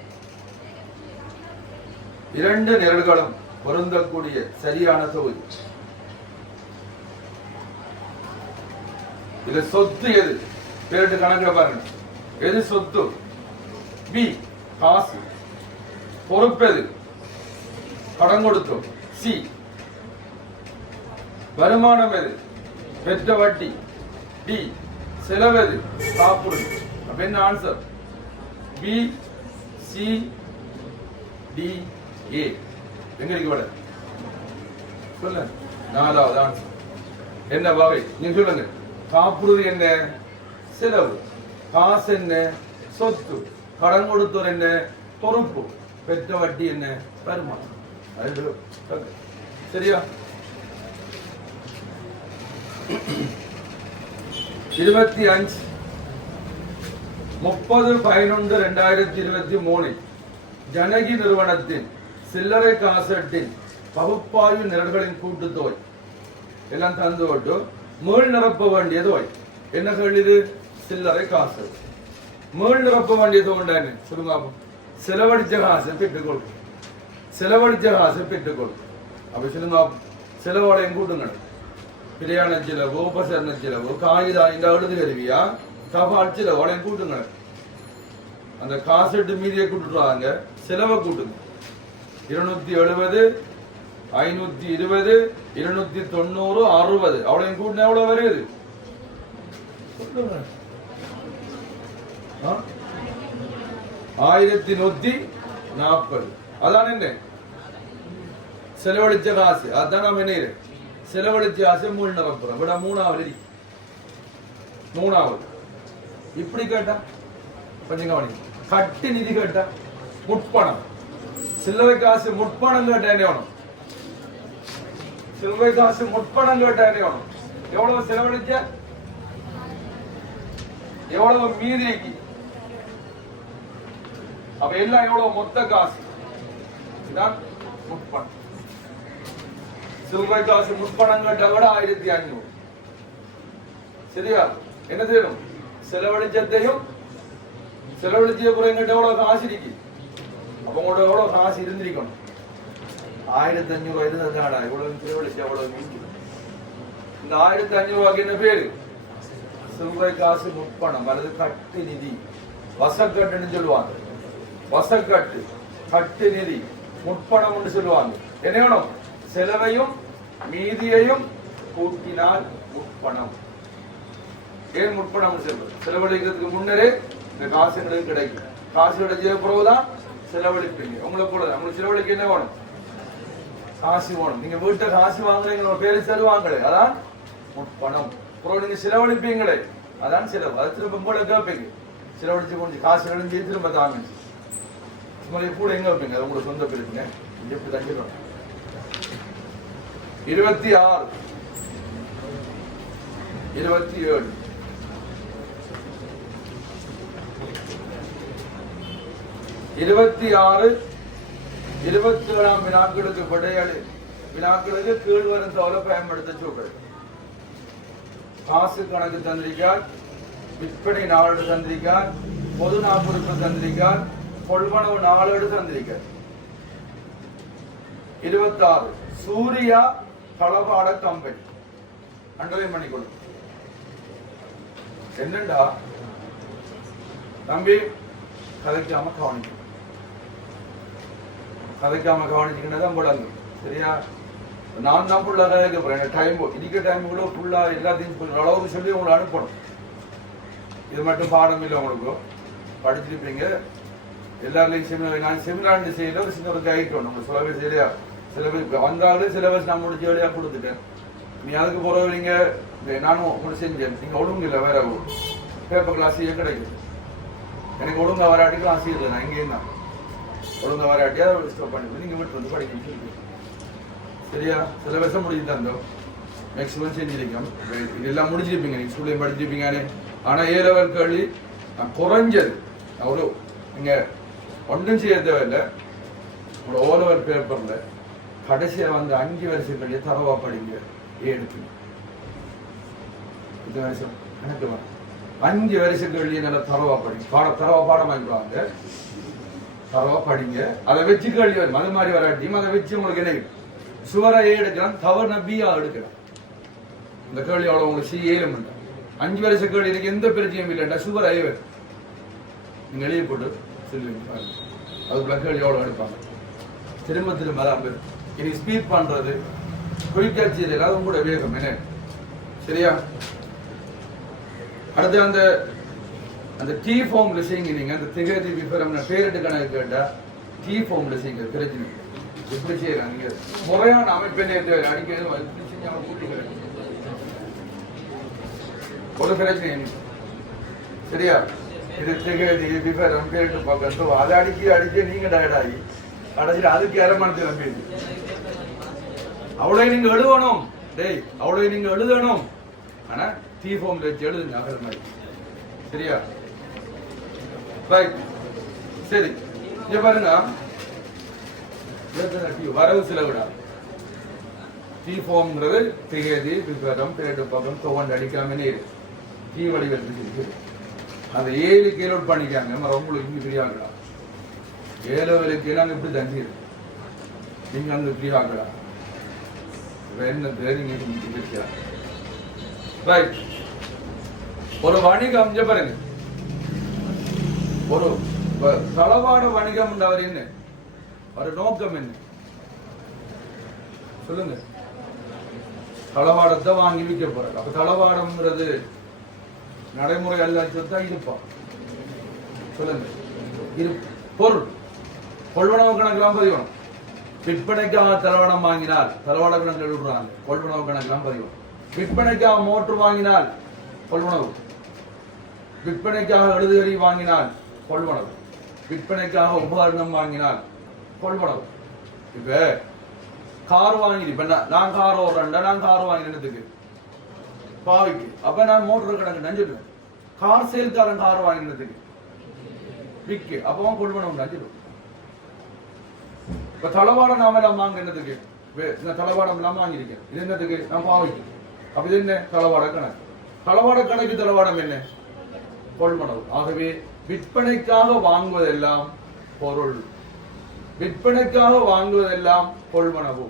2 நிரல்களும் பொருந்தக்கூடிய சரியான தொகுதி. இதுல சொத்து எது? பேரட்டு கணக்குல பாருங்க. எது சொத்து? பி காசு. பொறுப்பு எது? கடன் கொடுத்தோம். சி வருமானம் எது? பெற்ற வட்டி. டி செலவு எது? காப்புறுதி. அப்ப என்ன ஆன்சர்? பி சி டி ஏ. எங்க இருக்கு வட? சொல்லுங்க. நாலாவது ஆன்சர் என்ன வகை? நீங்க சொல்லுங்க. காப்புறுதி என்ன? செலவு. காசு என்ன? சொத்து. கடன் கொடுத்தோர் என்ன? பொறுப்பு. பெற்ற வட்டி என்ன? வருமானம். சரியா? 25 30/11/2023 ஜனகி நிறுவனத்தின் சில்லறை காசட்டின் பகுப்பாய்வு நிரல்களின் கூட்டுத்தொகை எல்லாம் தந்து விட்டு மீள் நிரப்ப வேண்டிய தொகை என்ன கேள்வி? சில்லறை காசு. மீள் நிரப்ப வேண்டிய தொகை என்ன சொல்லுங்க. செலவழிச்ச காசை பெற்றுக்கொள். செலவழிச்ச காசை பெற்றுக்கொள். அப்ப சொல்லுங்க. செலவோடையும் கூட்டுங்க. பிரயாண செலவு, உபசரண செலவு, காகிதம் இந்த எழுது கருவியா, தபால் செலவோடையும் கூட்டுங்க. அந்த காசட்டு மீதியை கூட்டுறாங்க. செலவை கூட்டுங்க. 270 520 290 60 அவ்வளவு கூட்டினா எவ்வளவு வருது? 1140. அதான் என்ன செலவழிச்ச காசு. அதான் நம்ம என்ன செலவழிச்ச காசு மூணு நிரப்புறோம். விட மூணாவது. இப்படி கேட்டா கொஞ்சம் கவனிங்க. கட்டு நிதி கேட்டா முற்பணம். சில்லறை காசு முற்பணம் கேட்டா என்ன வேணும்? சில்லறை காசு முற்பணம் கேட்டா என்ன வேணும்? எவ்வளவு செலவழிச்ச, எவ்வளவு மீதிக்கு, அப்ப எல்லாம் எவ்வளவு மொத்த காசு. இதுதான் முற்பணம். சில்லறை காசு முற்பணம் கேட்டா விட 1500. சரியா? என்ன செய்யணும்? செலவழிச்சத்தையும் செலவழிச்ச புறம் கேட்ட எவ்வளவு காசு இருக்கு. அப்ப உங்களோட எவ்வளவு காசு இருந்திருக்கணும்? 1500 இருந்ததுனாடா இவ்வளவு செலவழிச்ச எவ்வளவு மீன். இந்த 1500 ரூபாய்க்கு என்ன பேரு? சில்லறை காசு முற்பணம் அல்லது கட்டு நிதி. வசக்கட்டுன்னு சொல்லுவாங்க. வசக்கட்டு, கட்டு நிதி, முற்பணம் சொல்லுவாங்க. என்ன வேணும்? செலவையும் மீதியையும் கூட்டினால் முற்பணம். ஏன் முற்பணம் சொல்றது? செலவழிக்கிறதுக்கு முன்னரே இந்த காசுகளுக்கு கிடைக்கும். காசு கிடைச்ச பிறகுதான் செலவழிப்பீங்க. உங்களை போல உங்களுக்கு செலவழிக்க என்ன வேணும்? காசு வேணும். நீங்க வீட்டை காசு வாங்குறீங்க, பேரு செலவாங்களே, அதான் முற்பணம். அப்புறம் நீங்க செலவழிப்பீங்களே, அதான் செலவு. அது திரும்ப கூட கேட்பீங்க. செலவழிச்சு கொஞ்சம் காசு கழிஞ்சு திரும்ப தாங்க. சும்மா கூட எங்க வைப்பீங்க? அது உங்களோட சொந்த பேருங்க. எப்படி தங்கிடும். 26 27 26 27ஆம் வினாக்களுக்கு விடையளி வினாக்களுக்கு கீழ்வரும் தகவலை பயன்படுத்த சொல்றது. காசு கணக்கு தந்திரிக்கார், விற்பனை நாளேடு தந்திரிக்கார், பொது நாப்புறுப்பு தந்திரிக்கார், கொள்வனவு நாளேடு தந்திரிக்கார். 26 சூர்யா களபாட கம்பெனி அண்டர்லைன் பண்ணிக்கொள்ளும். என்னண்டா தம்பி கதைக்காம கவனிக்கணும். கதைக்காம கவனிச்சுக்கிட்டதான் போடாங்க. சரியா? நான் தான் ஃபுல்லா கதைக்க போறேன். டைம் இன்னைக்கு டைம் கூட ஃபுல்லா எல்லாத்தையும் அளவுக்கு சொல்லி உங்களை அனுப்பணும். இது மட்டும் பாடம் இல்லை, உங்களுக்கு படிச்சிருப்பீங்க. எல்லாருலையும் செமினார் நான் செமினார் செய்யல ஒரு சின்ன ஒரு கைட் ஒன்று நம்ம சிலபஸ் சரியா சிலபஸ் வந்தாலும் சிலபஸ் நான் முடிஞ்ச வழியா கொடுத்துட்டேன். நீ அதுக்கு போறவங்க நீங்க நானும் உங்களுக்கு செஞ்சேன். நீங்க ஒழுங்கு இல்லை, வேற பேப்பர் கிளாஸ் கிடைக்குது. எனக்கு ஒழுங்கா வராட்டி கிளாஸ் இல்லை, நான் இங்கேயும் தான் ஒழுங்கா வராட்டியா ஸ்டாப் பண்ணி நீங்க வீட்டு வந்து படிக்கணும். சரியா? சிலபஸை முடிஞ்சு தந்தோம், மேக்ஸிமம் செஞ்சிருக்கோம். இதெல்லாம் முடிஞ்சிருப்பீங்க, நீங்க ஸ்கூல்லையும் படிச்சிருப்பீங்கன்னு. ஆனா A லெவல் கேள்வி குறைஞ்சது ஒரு நீங்க ஒன்றும் செய்ய தேவையில்லை. உங்களோட O லெவல் பேப்பர்ல கடைசியா வந்து 5 வருஷம் தரவா படிங்க. எடுத்து இந்த வருஷம் எனக்கு 5 வருஷம் நல்லா தரவா படிங்க. தரவா பாடம் வாங்கிடுவாங்க, தரவா படிங்க. அதை வச்சு கேள்வி வரும். அது மாதிரி வராட்டியும் அதை வச்சு உங்களுக்கு என்ன சுவரா எடுக்கலாம், தவறுனா B-ஆ எடுக்கலாம். இந்த கேள்வி அவ்வளவு உங்களுக்கு C-ஏலும் 5 வருஷம் கேள்வி எனக்கு எந்த பிரச்சனையும் இல்லைண்டா சுவர் ஐவர் நீங்க எழுதி போட்டு சொல்லுவீங்க. அதுக்குள்ள கேள்வி எவ்வளவு எடுப்பாங்க. திரும்ப திரும்ப அதான் பேர். இனி ஸ்பீட் பண்றது குயிக்காட்சி எல்லாரும் கூட வேகம் என்ன. சரியா? அடுத்து அந்த அந்த T ஃபார்ம்ல செய்யுங்க. நீங்க அந்த திகதி விபரம் பேரிட்டு கணக்கு கேட்டா T ஃபார்ம்ல செய்யுங்க. பிரச்சனை எப்படி செய்யலாம். நீங்க முறையான அமைப்பினை அடிக்கிறது ஒரு பிரச்சனை. சரியா? இது திகதி விபரம் பேரிட்டு பார்க்க அதை அடிக்க நீங்க டயர்டாகி கடைசியில் அதுக்கு இரமானத்தில் நம்பிடுது. அவ்வளவு நீங்க எழுதணும். டேய் அவ்வளவு நீங்க எழுதணும். ஆனா T ஃபார்ம்ல வச்சு எழுதுங்க அகர மாதிரி. சரியா? ரைட். சரி, இங்க பாருங்க வரவு செலவுடா. T ஃபார்ம்ங்கிறது திகதி விபரம் பேரிட்டு பக்கம் துவண்டு அடிக்காமனே இருக்கு. T வடிவில் இருக்கு. அந்த 7 கேலோட் பண்ணிக்காங்க. உங்களுக்கு இங்க ஃப்ரீயாகலாம். 7 வேலைக்கு நாங்க இப்படி தங்கி இருக்கு. நீங்க அந்த ஃப்ரீயாகலா என்ன நீங்க ரைட். ஒரு வணிகம் பாருங்க. ஒரு தளவாட வணிகம் அவர் என்ன ஒரு நோக்கம் என்ன சொல்லுங்க. தளவாடத்தை வாங்கி விற்க போறாங்க. அப்ப தளவாடம்ங்கிறது நடைமுறை அல்ல தான் இருப்பான். சொல்லுங்க. பொருள் கொள்வனவு கணக்கெல்லாம் பதிவணும். விற்பனைக்காக தளவாடம் வாங்கினால் தளவாட கணக்கு எழுதுறாங்க. கொள்வனவு கணக்கெல்லாம் பதிவணும். விற்பனைக்காக மோட்டர் வாங்கினால் கொள்வனவு, விற்பனைக்காக எழுதுகறி வாங்கினால் கொள்வனவு, விற்பனைக்காக உபகரணம் வாங்கினால் கொள்வனவு. இப்ப கார் வாங்கி இப்ப நான் கார் ஓடுறேன்டா, நான் கார் வாங்கினதுக்கு பாவிக்கு அப்ப நான் மோட்டர் கணக்கு நஞ்சிடுவேன். கார் சேல்காரன் கார் வாங்கினதுக்கு விக்கு அப்பவும் கொள்வனவு நஞ்சிடுவேன். இப்ப தளவாடம் நாம எல்லாம் வாங்கினதுக்கு தளவாடம் எல்லாம் வாங்கியிருக்கேன். இது என்னதுக்கு? நான் பாவிக்கு. அப்ப இது என்ன? தளவாட கணக்கு. தளவாட கணக்கு தளவாடம் என்ன? கொள்வனவு. ஆகவே விற்பனைக்காக வாங்குவதெல்லாம் பொருள், விற்பனைக்காக வாங்குவதெல்லாம் கொள்வனவு.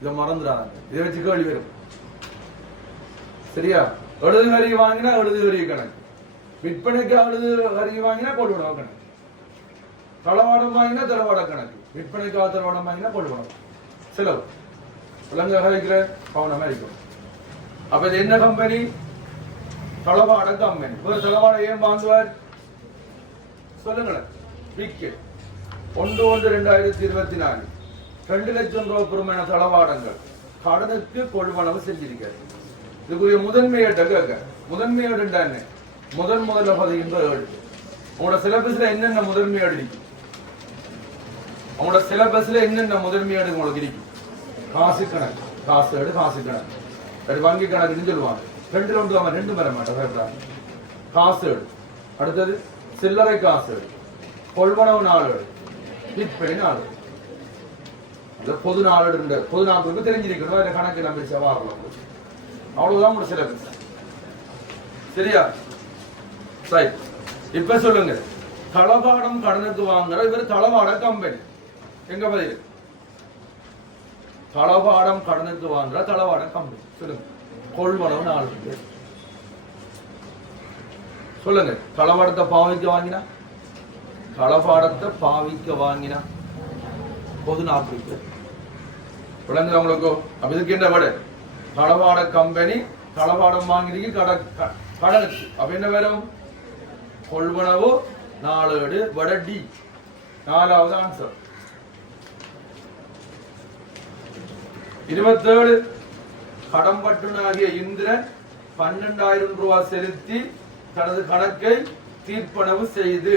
இதை மறந்துடாங்க. இதை வச்சு கேள்வி வரும். சரியா? எழுதுகறி வாங்கினா எழுதுகறி கணக்கு, விற்பனைக்காக எழுதுகறி வாங்கினா கொள்வனவு கணக்கு, தளவாடம் வாங்கினா தளவாட கணக்கு, விற்பனைக்காக தளவாடம் வாங்கினா கொள்வனவு. செலவு விலங்காக இருக்கிற கவனமா இருக்கும். அப்ப இது என்ன கம்பெனி? தளவாட கம்பெனி. ஒரு தளவாடம் ஏன் வாங்குவார் சொல்லுங்களேன். விக்கு 1/1/2024 2 லட்சம் ரூபாய் பெருமையான தளவாடங்கள் கடனுக்கு கொள்வனவு செஞ்சிருக்காரு. இதுக்குரிய முதன்மையிட்ட கேட்க முதன்மையோடு என்ன? முதல்ல பதிகின்ற எழுத்து. உங்களோட சிலபஸ்ல என்னென்ன முதன்மையோடு இருக்கும்? உங்களோட சிலபஸ்ல என்னென்ன முதன்மையோடு உங்களுக்கு இருக்கும்? காசு கணக்கு, காசு எடு, காசு கணக்கு, வங்கி கணக்குன்னு சொல்லுவாங்க. 2 2 வர மாட்டேன். காசு எடு. அடுத்தது சில்லறை காசு எடு, கொள்வனவு நாள் எடு, விற்பனை நாள். அந்த பொது நாளுடைய பொது நாளுக்கு தெரிஞ்சிருக்கணும். அதில் கணக்கு நம்ம செவ்வாறலாம். அவ்வளவுதான் ஒரு சிலபஸ். சரியா? சரி, இப்ப சொல்லுங்க. தளவாடம் கடனுக்கு வாங்குற இவர் தளவாட கம்பெனி. எங்க பதில்? தளவாடம் கடனுக்கு வாங்குற தளவாட கம்பெனி. சொல்லுங்க. கொள்வனவு 4 பேர். சொல்லுங்க. தளவாடத்தை பாவிக்க வாங்கினா, தளவாடத்தை பாவிக்க வாங்கினா பொது 4 பேர். விளங்குது உங்களுக்கு? அப்ப இதுக்கு என்ன விட? தளவாட கம்பெனி தளவாடம் வாங்கினீங்க கடனுக்கு. அப்ப என்ன வரும்? கொள்வனவு 4 வடடி. 4வது ஆன்சர். 27 கடம்பட்டுனாகிய இந்திரன் 12,000 ரூபாய் செலுத்தி தனது கணக்கை தீர்ப்பனவு செய்து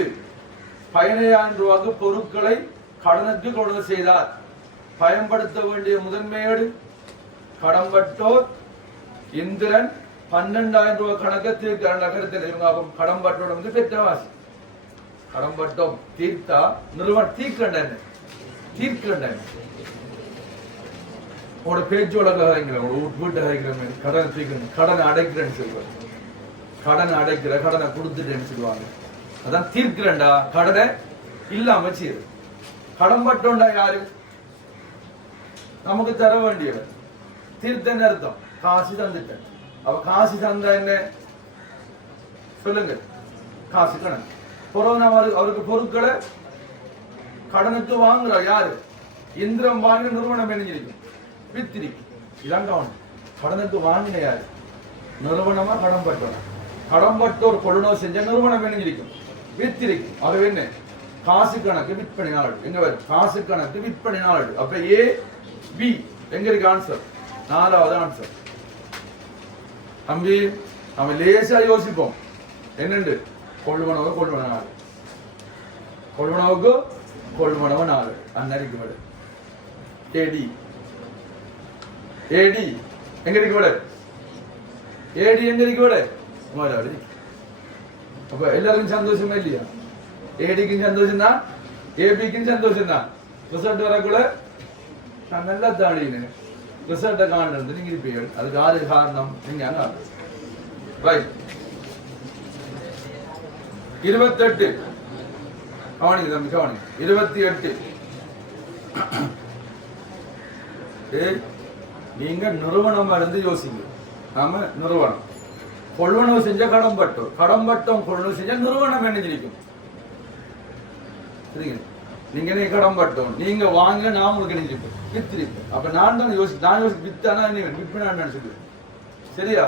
15,000 ரூபாய்க்கு பொருட்களை கடனுக்கு கொண்டு செய்தார். பயன்படுத்த வேண்டிய முதன்மையோடு கடம்பட்டோர் இந்திரன் 12,000 ரூபாய் கணக்கை தீர்க்க கருத்தில் கடம்பட்டோட வந்து பெற்றவாசி. கடம்பட்டோம் தீர்த்தா நிறுவனம் தீர்க்கண்டன் தீர்க்கண்டன் உங்களோட பேச்சு வழங்க வீட்டை ஹரிக்கிறேன் கடன் தீர்க்கணும் கடன் அடைக்கிறேன்னு சொல்லுவாங்க. கடன் அடைக்கிற கடனை கொடுத்துட்டேன்னு சொல்லுவாங்க. அதான் தீர்க்கிறேன்டா. கடனை இல்லாம செய்யுது. கடம்பட்டோண்டா யாரு? நமக்கு தர வேண்டியவர். தீர்த்தன்னு அர்த்தம். காசு தந்துட்டேன். அவ காசு தந்தா என்ன சொல்லுங்க? காசு கணக்கு. கொரோனா அவருக்கு பொருட்களை கடனுக்கு வாங்குறா யாரு? இந்திரம் வாங்கின நிறுவனம் இணைஞ்சிருக்கும் வித்திரிக்கு. இதான் கவனம். கடனுக்கு வாங்கின யாரு? நிறுவனமா கடன்பட்டோம். கடன்பட்டோர் கொள்ளுணவு செஞ்ச நிறுவனம் இணைஞ்சிருக்கும் வித்திரிக்கு. அது என்ன? காசு கணக்கு விற்பனை நாள். எங்க வரும்? காசு கணக்கு விற்பனை நாள். அப்ப ஏ பி எங்க இருக்கு ஆன்சர்? 4வது ஆன்சர். தம்பி நம்ம லேசா யோசிப்போம். என்னண்டு? கொள்வனவு கொள்வன நாள். கொள்வனவுக்கு கொள்வனவு நாள். அன்னறிக்கு விட ஏடி ஏடி எங்க இருக்கு விட? ஏடி எங்க இருக்கு விட? முதலாளி. அப்ப எல்லாருக்கும் சந்தோஷமா இல்லையா? ஏடிக்கும் சந்தோஷம் தான், ஏபிக்கும் சந்தோஷம் தான். ரிசல்ட் வரக்குள்ள நான் நல்லா தாடினேன். ரிசல்ட்டை காண்றது நீங்க இருப்பீர்கள். அதுக்கு யாரு காரணம்? நீங்க ரைட். 28 கவனிங்க தம்பி கவனிங்க. 28 நீங்க நிறுவனமா இருந்து யோசிங்க. நாம நிறுவனம் கொள்வனவு செஞ்ச கடம்பட்டோம். கடம்பட்டோம் கொள்வனவு செஞ்ச நிறுவனம் என்ன ஜெயிக்கும்? சரிங்க. நீங்க கடம்பட்டோம். நீங்க வாங்க நான் உங்களுக்கு நினைச்சிருப்பேன் வித்திருப்பேன். அப்ப நான் தான் நான் வித்தானா விற்பனான்னு சொல்லுவேன். சரியா?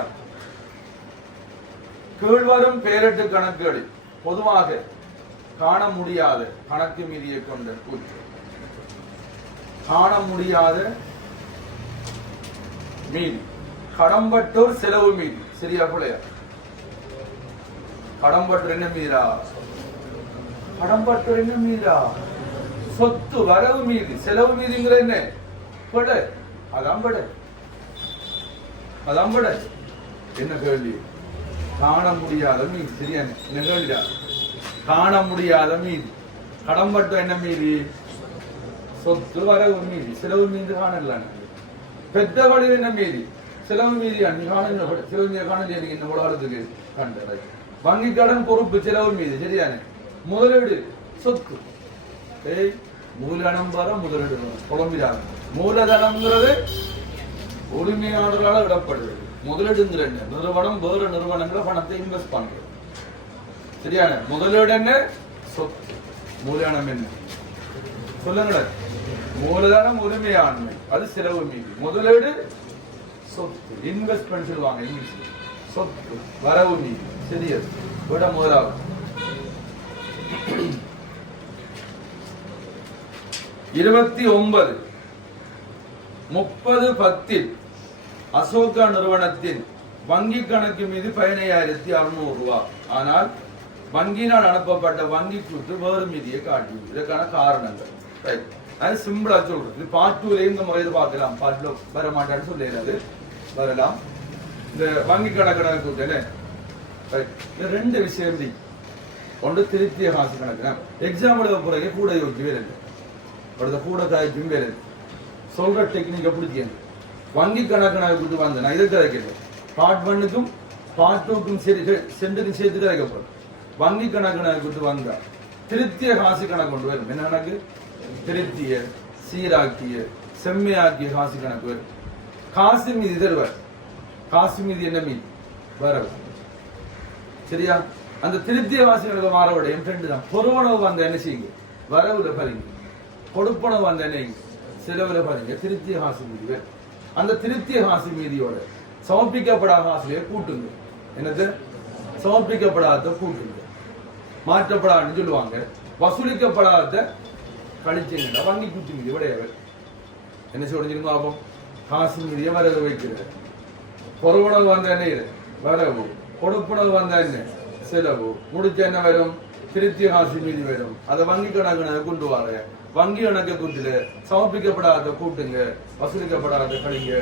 கீழ்வரும் பேரட்டு கணக்குகளில் பொதுவாக காண முடியாத கணக்கு மீதியை கொண்ட கூற்று. காண முடியாத மீதி. கடம்பட்டோர் செலவு மீதி. சரியா பிள்ளையா? கடம்பட்டோர் என்ன மீதா? கடம்பட்டோர் என்ன மீதா? சொத்து வரவு மீதி. செலவு மீதிங்கிற என்ன? பட. அதான் பட. அதான் பட. என்ன கேள்வி? காண முடியாத மீதி. சரியா? என்ன கேள்விடா? காண முடியாத மீதி. கடம்பட்டோர் என்ன மீதி? சொத்து வரவு மீதி. செலவு மீதி காணல. பெத்த வழி என்ன மீதி? செலவு மீதியா? நீ காண செலவு மீதி காணலையா? நீங்க இந்த உலகத்துக்கு கண்ட வங்கி கடன் பொறுப்பு செலவு மீதி. சரியானே? முதலீடு சொத்து. மூலதனம் வர முதலீடு குழம்பிடாங்க. மூலதனம்ங்கிறது உரிமையாளர்களால் விடப்படுது. முதலீடுங்கிற என்ன? நிறுவனம் வேறு நிறுவனங்களை பணத்தை இன்வெஸ்ட் பண்றது. சரியான? முதலீடு என்ன? சொத்து. மூலதனம் என்ன? சொல்லுங்க. மூலதனம் உரிமையாண்மை. அது செலவு மீதி. முதலீடு சொத்து. இன்வெஸ்ட்மெண்ட் சொல்லுவாங்க இங்கிலீஷ்ல. சொத்து வரவு மீதி. சரியா? விட முதலாவது 29 30/10 அசோகா நிறுவனத்தின் வங்கி கணக்கு மீது 15,600 ரூபாய். ஆனால் வங்கியினால் அனுப்பப்பட்ட வங்கி கூட்டு வேறு மீதியை காட்டியது. இதற்கான காரணங்கள் அது சிம்பிளா சொல்றது. இது பார்ட் 2 இந்த முறையில் பார்க்கலாம். பார்ட்ல வர மாட்டான்னு சொல்லிடுறது வரலாம். இந்த வங்கி கணக்கு கூட்டு ரெண்டு விஷயம் ஒன்று திருப்திய காசு கணக்கு. எக்ஸாம் எழுத பிறகு கூட யோசிக்கவே இல்லை. அடுத்த கூட காய்ச்சும் வேறு சொல்ற டெக்னிக்கை பிடிச்சேன். வங்கி கணக்கு வந்தேன் நான் இதை கதைக்கிறேன். பார்ட் 1க்கும் பார்ட் 2க்கும் சென்டுக்கும் சேர்த்து கதைக்கப்படும். வங்கி கணக்கு வந்தா திருத்திய காசு கணக்கு கொண்டு வரும். என்ன கணக்கு? திருத்திய, சீராக்கிய, செம்மையாக்கிய காசு கணக்கு வரும். காசு மீதி தருவார். காசு மீதி என்ன மீதி வரவு. சரியா? அந்த திருத்திய காசு கணக்கு மாறவிட என் ஃப்ரெண்டு தான். பொறுவனவு வந்த என்ன செய்யுங்க? வரவுல பாருங்க. கொடுப்பனவு வந்த என்ன செலவுல பாருங்க. திருத்திய காசு மீதி வரும். அந்த திருத்திய காசு மீதியோட சமர்ப்பிக்கப்படாத காசுலயே கூட்டுங்க. என்னது? சமர்ப்பிக்கப்படாத கூட்டுங்க. மாற்றப்படாதுன்னு சொல்லுவாங்க. வசூலிக்கப்படாத கழிச்சுங்க. வங்கி கூட்டு மீதி விடையவ என்ன சொல்லிருந்தோம்? ஆகும் காசு மீதியை வரவு வைக்கிறது. பொறுவனவு வந்த என்ன வரவு, கொடுப்பனவு வந்த என்ன செலவு, முடிச்ச என்ன வரும்? திருத்திய காசு மீதி வரும். அதை வங்கி கணக்கு கொண்டு வர. வங்கி கணக்கு கூட்டுல சமர்ப்பிக்கப்படாத கூட்டுங்க, வசூலிக்கப்படாத கழிங்க,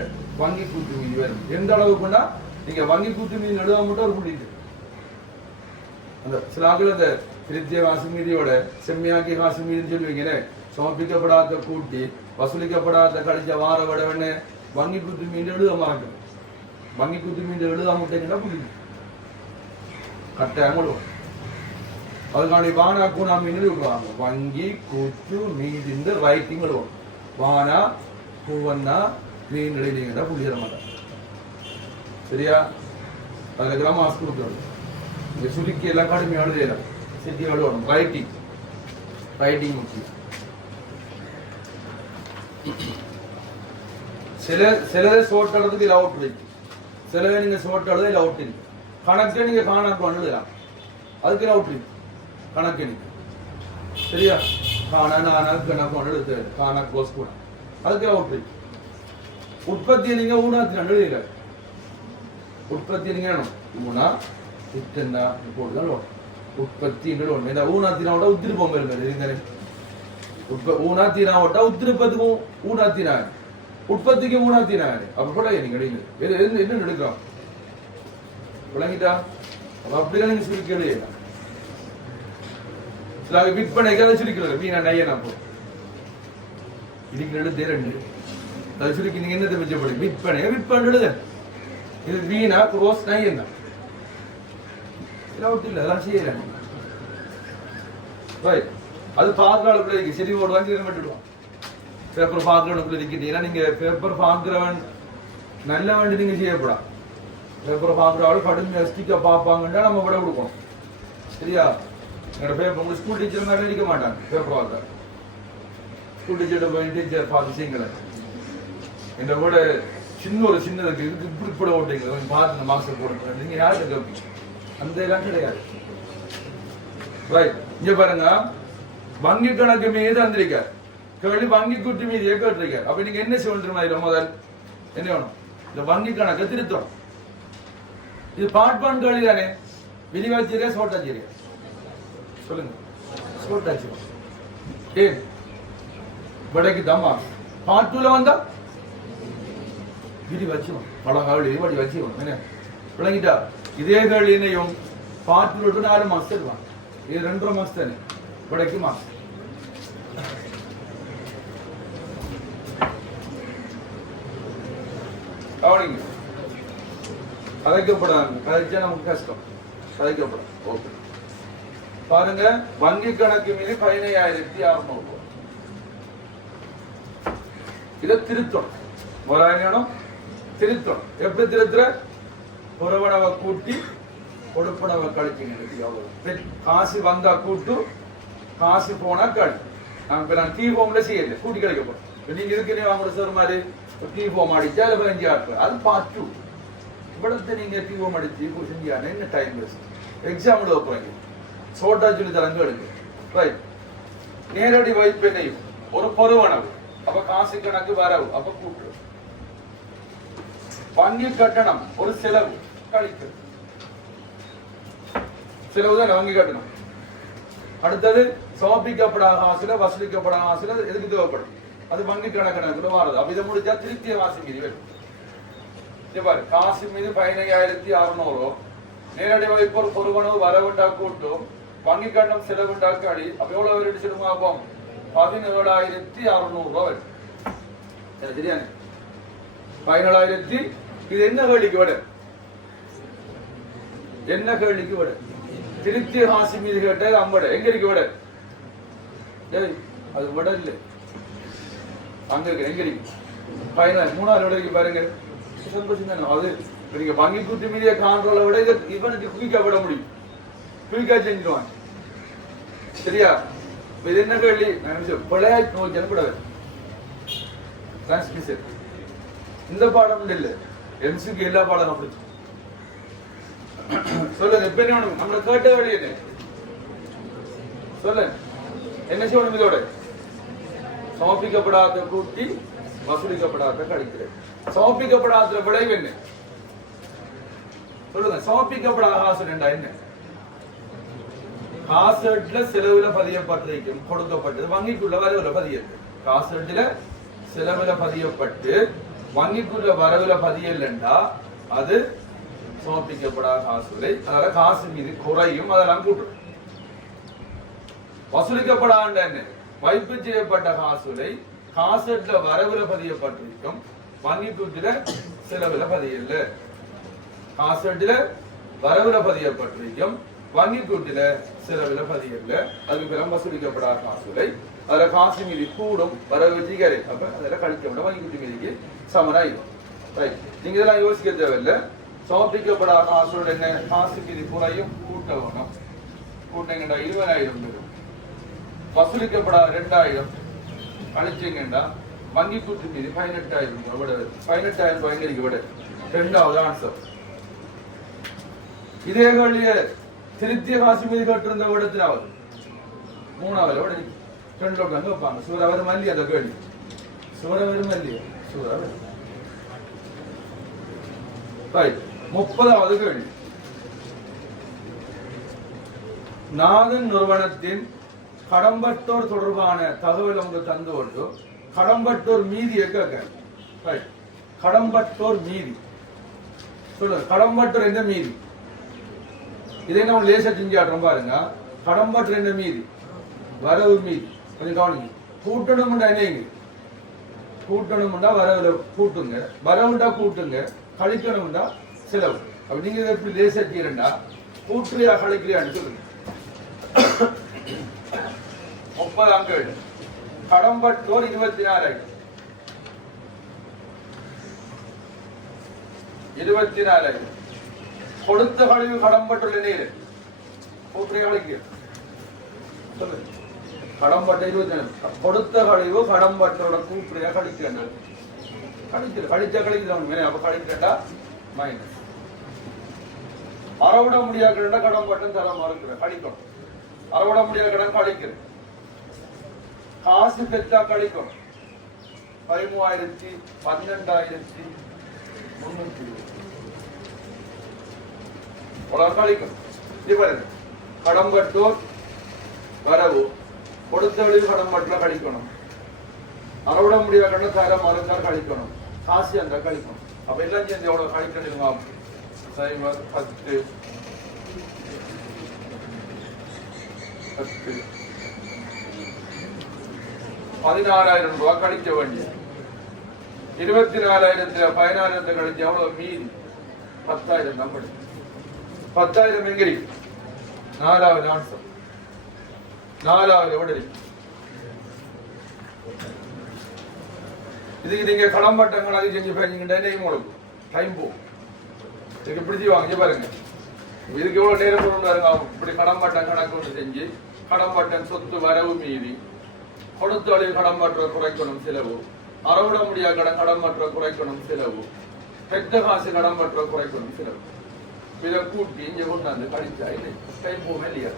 வங்கி கூட்டு மீதி வரும். எந்த அளவுக்குன்னா நீங்க வங்கி கூட்டு மீதி எழுத மட்டும் ஒரு புள்ளிட்டு அந்த சில ஆக்கள் அந்த திருத்திய காசு மீதியோட செம்மையாக்கிய காசு மீதின்னு சொல்லுவீங்கன்னு சமர்ப்பிக்கப்படாத கூட்டி வசூலிக்கப்படாத கழிச்ச வார விடவன்னு வங்கி கூட்டு மீது எழுத மாட்டோம். வங்கி கூட்டு மீது எழுத மாட்டேங்கன்னா புள்ளி கட்டாயம் எழுவோம். அதுக்காண்டி வானா கூனா மீன் விடுவாங்க. வங்கி கூட்டு மீதிந்து ரைட்டிங் எழுவோம். வானா பூவன்னா மீன் எழுதிங்கன்னா புள்ளி தர மாட்டாங்க. சரியா? அதுல கிராம கொடுத்து இந்த சுருக்கி எல்லாம் கடுமையாக எழுதலாம். சிட்டி எழுதணும். ரைட்டிங் ரைட்டிங் முக்கியம். சிலதை சோட் எழுதுறதுக்கு இல்லை அவுட் இருக்கு. சிலதை நீங்க சோட் எழுத இல்லை அவுட் இருக்கு. கணக்கு நீங்க காணாக்கு எழுதலாம். அதுக்கு அவுட் இருக்கு. கணக்கு நீங்க சரியா? காணா கணக்கு எழுது காணா கோஸ் கூட அதுக்கு அவுட் இருக்கு. உற்பத்தியை நீங்க ஊனாத்தின எழுதல. உற்பத்தி நீங்க ஊனா இத்தனை போட்டுதான் உற்பத்தி ஊனாத்தினோட உத்திருப்போம் பெருமை. ஊனாத்தினாவோட உத்திருப்பதுக்கும் ஊனாத்தினாரு உற்பத்திக்கு ஊனாத்தினாரு அப்ப கூட நீங்க என்ன எடுக்கலாம் விளங்கிட்டா? அப்படிதான் நீங்க சுருக்கி விற்பனைக்கு அதை சுருக்கிறது. மீனா நையனா போ இதுக்கு எழுது ரெண்டு அதை சுருக்கி நீங்க என்னத்தை மிச்சப்படும்? விற்பனை விற்பனை எழுத. இது வீணா க்ரோஸ் நையன் தான். இல்ல அதெல்லாம் செய்யல. அது பார்க்கறதுக்குள்ள இருக்கு. சரி ஒரு வாங்கி விட்டுடுவான். பேப்பர் பார்க்கறதுக்குள்ள இருக்கீங்கன்னா நீங்க பேப்பர் பார்க்கிறவன் நல்ல வேண்டி நீங்க செய்யப்படாம். பேப்பர் பார்க்கறவள் கடுமையா ஸ்டிக்க பார்ப்பாங்கன்னா நம்ம விட கொடுக்கணும். சரியா? என்னோட பேப்பர் உங்க ஸ்கூல் டீச்சர் மாதிரி இருக்க மாட்டாங்க. பேப்பர் பார்க்க ஸ்கூல் டீச்சர்கிட்ட போய் டீச்சர் பார்த்து செய்யுங்களேன். என்ற கூட சின்னதுக்கு இதுக்கு இப்படி கூட ஓட்டுங்க பார்த்து இந்த மார்க்ஸ் போடுங்க. நீங்க யார்கிட்ட கேட்பீங்க? அந்த எல்லாம் கிடையாது. இங்க பாருங்க, வங்கி கணக்கு மீது வந்திருக்கார் கேள்வி. வங்கி கூட்டு மீது கேட்டிருக்கார். அப்ப நீங்க என்ன செய்யணும்? முதல் என்ன வேணும்? இந்த வங்கி கணக்கு திருத்தணும். இது பார்ட் 1 கேள்வி தானே. விரிவாச்சரியா சோட்டாச்சரியா? சொல்லுங்க. சோட்டாச்சரியா. ஏன் வடக்கு தம்மா பார்ட் 2ல வந்தா விரிவாச்சிரும் பல காவலி வடி வச்சிரும். என்ன விளங்கிட்டா? இதே கேள்வியும் பார்ட் 2 4 மாசம் எடுப்பாங்க. இது 2.5 மாசம் தானே. வடக்கு மாசம் கவனிங்க. கதைக்கப்படாது. கதைச்சா நமக்கு கஷ்டம். கதைக்கப்படாது. ஓகே பாருங்க. வங்கி கணக்கு மீது 15,600 இதை திருத்தணும். முதலாயிரம் திருத்தணும். எப்படி திருத்துற? புறவனவை கூட்டி கொடுப்பனவை கழிச்சு. காசு வந்தா கூட்டு, காசு போனா கழி. நான் டீ ஃபார்ம்ல செய்யல கூட்டி கழிக்க போறேன். நீங்க இருக்கிறீங்க அவங்க சார் மாதிரி டீ ஃபார்ம் அடிச்சா அதுல 15 ஆட்கள். அது பார்ட் 2. இவ்வளவு நீங்க டீ ஃபார்ம் அடிச்சு செஞ்சானே என்ன டைம் வேஸ்ட். எக்ஸாம் எழுத போறீங்க. சோட்டா சொல்லி தரங்க எடுக்கு. ரைட். நேரடி வைப்பினையும் ஒரு பொறுவனவு. அப்ப காசு கணக்கு வரவு. அப்ப கூட்டு. வங்கி கட்டணம் ஒரு செலவு கழிப்பு. செலவு தான் வங்கி கட்டணம். அடுத்தது சமர்ப்பிக்கப்படாத ஆசில வசூலிக்கப்படாத ஆசில எதுக்கு தேவைப்படும்? அது வங்கி கணக்கு வாரது. அப்ப இதை முடிச்சா திருத்திய காசு மீது வரும். பாரு, காசு மீது 15,600 நேரடி வைப்பு பொறுவனவு வரவுண்டா கூட்டும் வங்கி கட்டணம் செலவுண்டாக்காடி. அப்ப எவ்வளவு ரெண்டு செலவு ஆகும்? 17,600 ரூபாய். சரியான 17,000. இது என்ன கேள்விக்கு விட? என்ன கேள்விக்கு விட? திருப்தி ஹாசி மீது கேட்டது 50. எங்க இருக்கு விட? அது விட இல்லை, அங்க இருக்கு. எங்க இருக்கு? 3வது விட இருக்கு பாருங்க. சந்தோஷம் தானே அது. நீங்க வங்கி கூட்டு மீதிய காண்ட்ரோலை விட இதை இவனுக்கு குயிக்கா விட முடியும், குயிக்கா செஞ்சிருவான். சரியா? இது என்ன கேள்வி? பிள்ளையா நோக்கி அனுப்பிடாது. டிரான்ஸ்மிஷன் இந்த பாடம் இல்ல, எம்சிக்கு எல்லா பாடம் அப்படி. சொல்லுங்க, இப்ப என்ன நம்மள கேட்ட வழி என்ன? சொல்லுங்க, என்ன செய்யணும்? இதோட சமர்ப்பிக்கப்படாத கூட்டி வசூலிக்கப்படாத கழிக்கிறது. சமர்ப்பிக்கப்படாத விளைவு என்ன? சொல்லுங்க. சமர்ப்பிக்கப்படாத காசு என்ன? காசட்ல செலவுல பதியப்பட்டிருக்கும், கொடுக்கப்பட்டது வங்கிக்குள்ள வரவுல பதியது. காசட்ல செலவுல பதியப்பட்டு வங்கிக்குள்ள வரவுல பதியலண்டா அது சமர்ப்பிக்கப்படாத காசுகளை. அதனால காசு மீது குறையும், அதெல்லாம் கூட்டும். வசூலிக்கப்படாத என்ன? வைப்பு செய்யப்பட்ட காசுகளை காசட்ல வரவுல பதியப்பட்டிருக்கும், வங்கிக்குள்ள செலவுல பதியல. காசட்ல வரவுல பதியப்பட்டிருக்கும், வங்கி கூட்டில செலவுல பதியல. அதுக்கு பிறகு வசூலிக்கப்படாத காசுகளை. அதுல காசு மீதி கூடும், வரவு ஜிகரை. அப்ப அதில் கழிக்கப்பட வங்கி கூட்டி மீதிக்கு சமனாயிடும். ரைட், நீங்க இதெல்லாம் யோசிக்க தேவையில்லை. சமர்ப்பிக்கப்படாத காசோட என்ன? காசு மீதி குறையும், கூட்ட வேணும். கூட்டங்கண்டா 20,000 பேரும். வசூலிக்கப்படாத 2,000 கழிச்சுங்கண்டா வங்கி கூட்டு மீதி 18,000 விட. 18,000 ரூபாய்க்கு விட. 2வது ஆன்சர். இதே கேள்விய திருத்திய காசு மீது கேட்டிருந்த இடத்திலாவது 3வது விட 2 வைப்பாங்க. சூறவர் மல்லி அந்த கேள்வி. சூறவர் மல்லி சூறவர். 30வது கேள்வி. நாதன் நிறுவனத்தின் கடம்பட்டோர் தொடர்பான தகவல் அவங்க தந்து கொண்டு கடம்பட்டோர் மீதியை கேட்க. கடம்பட்டோர் மீதி சொல்லுங்க. கடம்பட்டோர் எந்த மீதி? இதை நம்ம லேசா செஞ்சாட்டம் பாருங்க. கடம்பட்டோர் எந்த மீதி? வரவு மீதி. கொஞ்சம் கவனிங்க. கூட்டணும்டா என்னங்க? கூட்டணும்டா வரவுல கூட்டுங்க, வரவுண்டா கூட்டுங்க, கழிக்கணும்டா செலவு. அப்ப நீங்க எப்படி லேசா செய்யறா? கூட்டுறியா கழிக்கிறியான்னு சொல்லுங்க. 30ஆம் கேள்வி. கடம்பட்டோர் 24,000. 24,000 கொடுத்த கழிவு கடம்பட்டோர் நீர் கூட்டுறியா கழிக்க சொல்லுங்க. கடம்பட்ட 24 கொடுத்த கழிவு கடம்பட்டோட கூட்டுறியா கழிக்க. கழிச்சா கழிக்கிறவங்க அப்ப கழிக்கிறா மைனஸ். அறவிட முடியாத கடன் பட்டம் தர மறுக்கிற கழிக்கணும். அறவிட முடியாத கடன் கழிக்கிறேன். காசு பெற்றா கழிக்கணும். 13,000 12,320 கழிக்கணும். இது கடன் பட்டோர் வரவு கொடுத்த வழியில் கடன் பட்டில கழிக்கணும். அறவிட முடியாத கடன் தர மறுத்தா கழிக்கணும். காசு அந்த கழிக்கணும். அப்ப எல்லாம் சேர்ந்து எவ்வளவு கழிக்கணும்? 10 16,000 ரூபாய் கழிக்க வேண்டிய. 24,000 16,000 கழிச்சு எவ்வளவு மீதி? 10,000 நம்பர். 10,000 எங்கிரி? 4வது ஆன்சர். 4வது விட. இதுக்கு நீங்க கடம்பட்டங்கள் அது செஞ்சு பேசிக்கிட்டே உங்களுக்கு டைம் போகும். இதுக்கு இப்படி செய்வாங்க பாருங்க. இதுக்கு எவ்வளவு நேரம் கொண்டு இப்படி கடம்பட்டம் கணக்கு ஒன்று செஞ்சு கடம்பட்டம் சொத்து வரவு மீதி கொடுத்து அழிவு கடம்பற்ற குறைக்கணும் செலவு. அறவிட முடியாத கடன் கடம்பற்ற குறைக்கணும் செலவு. பெற்ற காசு கடம்பற்ற குறைக்கணும் செலவு. இதை கூட்டி இங்க கொண்டாந்து கழிச்சா இல்லை டைம் போகும் இல்லையா?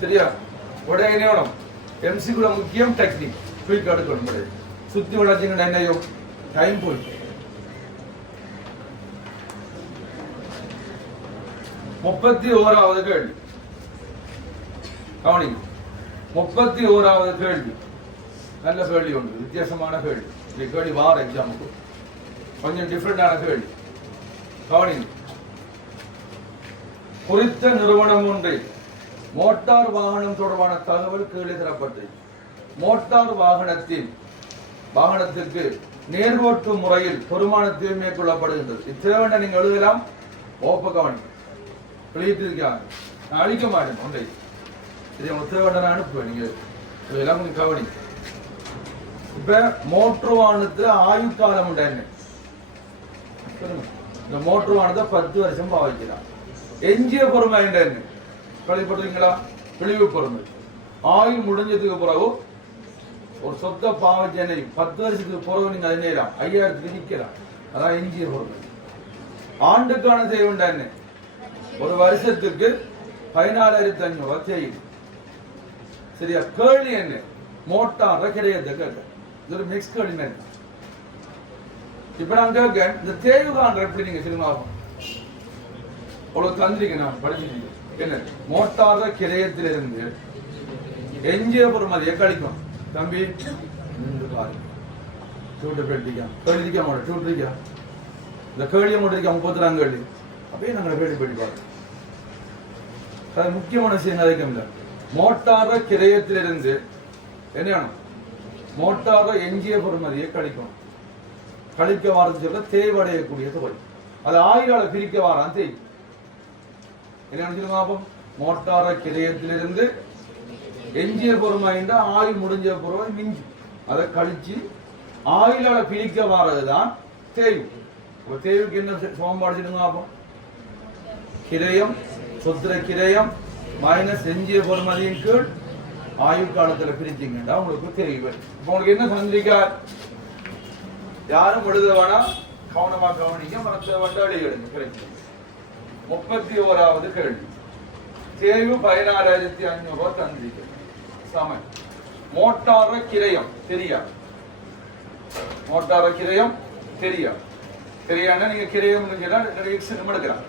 சரியா? உடனே வேணும். எம்சிக்குள்ள முக்கியம் டெக்னிக். குயிக் எடுக்கணும். சுத்தி வளர்ச்சிங்க என்னையோ டைம் போயிட்டு. 31வது கேள்வி கவனிங்க. 31வது கேள்வி நல்ல கேள்வி ஒன்று, வித்தியாசமான கேள்வி. இந்த கேள்வி வார எக்ஸாமுக்கு கொஞ்சம் டிஃபரெண்டான கேள்வி. கவனிங்க. குறித்த நிறுவனம் ஒன்றில் மோட்டார் வாகனம் தொடர்பான தகவல் கீழே தரப்பட்டு மோட்டார் வாகனத்திற்கு நேர்கோட்டு முறையில் பெருமானத்தை மேற்கொள்ளப்படுகின்றது. இத்தேவண்ட நீங்க எழுதலாம். ஓப்ப கவனி எழுதியிருக்காங்க. நான் அழிக்க மாட்டேன் ஒன்றை. சரி, உத்தேவண்ட நான் அனுப்புவேன். நீங்க எழுதலாம், கொஞ்சம் கவனி. இப்ப மோட்டர் வாகனத்துல ஆயுட்காலம் உண்டா என்ன? இந்த மோட்டர் வாகனத்தை 10 வருஷம் பாவிக்கலாம். எஞ்சிய பொறுமை என்ன? கழிப்பட்டுங்களா? விழிவு பொறுமை. ஆயுள் முடிஞ்சதுக்கு பிறகு ஒரு சொத்த பாவச்சனை 10 வருஷத்துக்கு பிறகு நீங்க அதை நேரம் 5000 விதிக்கலாம். அதான் எஞ்சிய பொறுமை. ஆண்டுக்கான செய்ய உண்டா என்ன? ஒரு வருஷத்துக்கு 14,500 செய்யும். சரியா? கேள்வி என்ன? மோட்டார் கிடையாது கேட்க. இது ஒரு மிக்ஸ் கேள்வி. இப்ப நான் கேட்க, இந்த தேய்வு காண்ற எப்படி நீங்க சினிமாவும் அவ்வளவு தந்திரிக்க நான் படிச்சிருக்கீங்க. என்ன மோட்டார கிரயத்திலிருந்து எஞ்சிய பொறுமதியை கழிக்கும். தம்பி இந்த கேள்வியை மட்டும் 30 கேள்வி அப்படியே நாங்கள் கேள்வி படி பார்க்க முக்கியமான விஷயம் அதிகம். மோட்டார கிரயத்திலிருந்து என்ன மோட்டார எஞ்சிய பொறுமதியை கழிக்கும். கழிக்க வாரது சொல்ல தேவடையக்கூடிய தொகை. அது ஆயிரால பிரிக்க வாரான் தேய். என்ன மோட்டார கிரயத்திலிருந்து எஞ்சிய பொறுமை ஆயுள் முடிஞ்ச பொறுமை மிஞ்சி அதை கழிச்சு ஆயிலால பிரிக்க வாரதுதான் தேய்வு. தேய்வுக்கு என்ன சமன்பாடு? கிரயம் சொத்திர கிரயம் மைனஸ் எஞ்சிய பொறுமதியின் கீழ் ஆயுள் காலத்துல பிரிச்சிங்கன்னா உங்களுக்கு தேய்வு. இப்ப உங்களுக்கு என்ன சந்திக்கார்? யாரும் எழுத வேணாம், கவனமா கவனிக்க. மனத்தை வண்டாளி எடுங்க. கிடைக்கும் 31வது கேள்வி. தேய்வு 16,500 தந்திரிக்க சமன். மோட்டார கிரயம் தெரியா? மோட்டார கிரயம் தெரியா? தெரியான்னா நீங்க கிரயம் எடுக்கலாம்.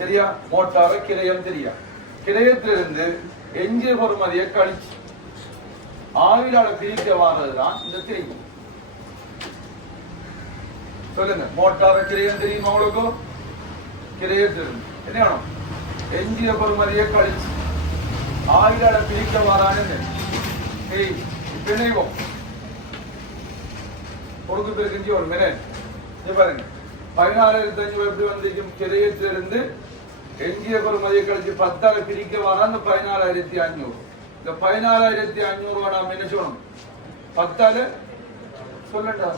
சரியா? மோட்டார கிரயம் தெரியா? கிரயத்திலிருந்து எஞ்சிய பொறுமதியை கழிச்சு ஆவிலால பிரிக்க வாரதுதான் இந்த திரிவு. சொல்லுங்க. மோட்டார கிரயம் தெரியுமா உங்களுக்கு? கிரயத்திலிருந்து என்ன வேணும்? எஞ்சிய பொறுமதியை கழிச்சு ஆயிலால பிரிக்க வாரான்னு பிணைவோம். கொடுக்கு பிறகு ஒரு மினட் பாருங்க. 14,500 எப்படி வந்திருக்கும்? கிரயத்திலிருந்து எஞ்சிய பொறுமதியை கழிச்சு 10ஆல பிரிக்க வாரா இந்த 14,500. இந்த 14,500 நாம் என்ன சொல்லணும்? 10ஆல சொல்லண்டா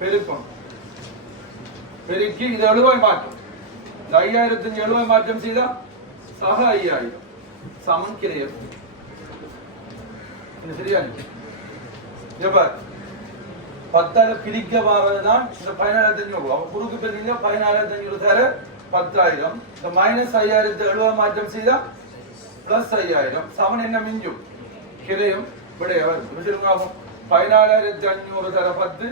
பெருக்கம். பெருக்கி இது 70 மாற்றம். இந்த 5,570 மாற்றம் செய்தா சக 5,000 சமன் கிரயம். சரியா? 10ஆல பிரிக்க வாரதுதான் இந்த 14,500. குறுக்கு பெருக்கீங்க 14,500 தர 10,000. இந்த மைனஸ் 5,070 மாற்றம் செய்தா பிளஸ் 5,000 சமன் என்ன மிஞ்சும்? கிரயம் விடையவர். 14,500 தர 10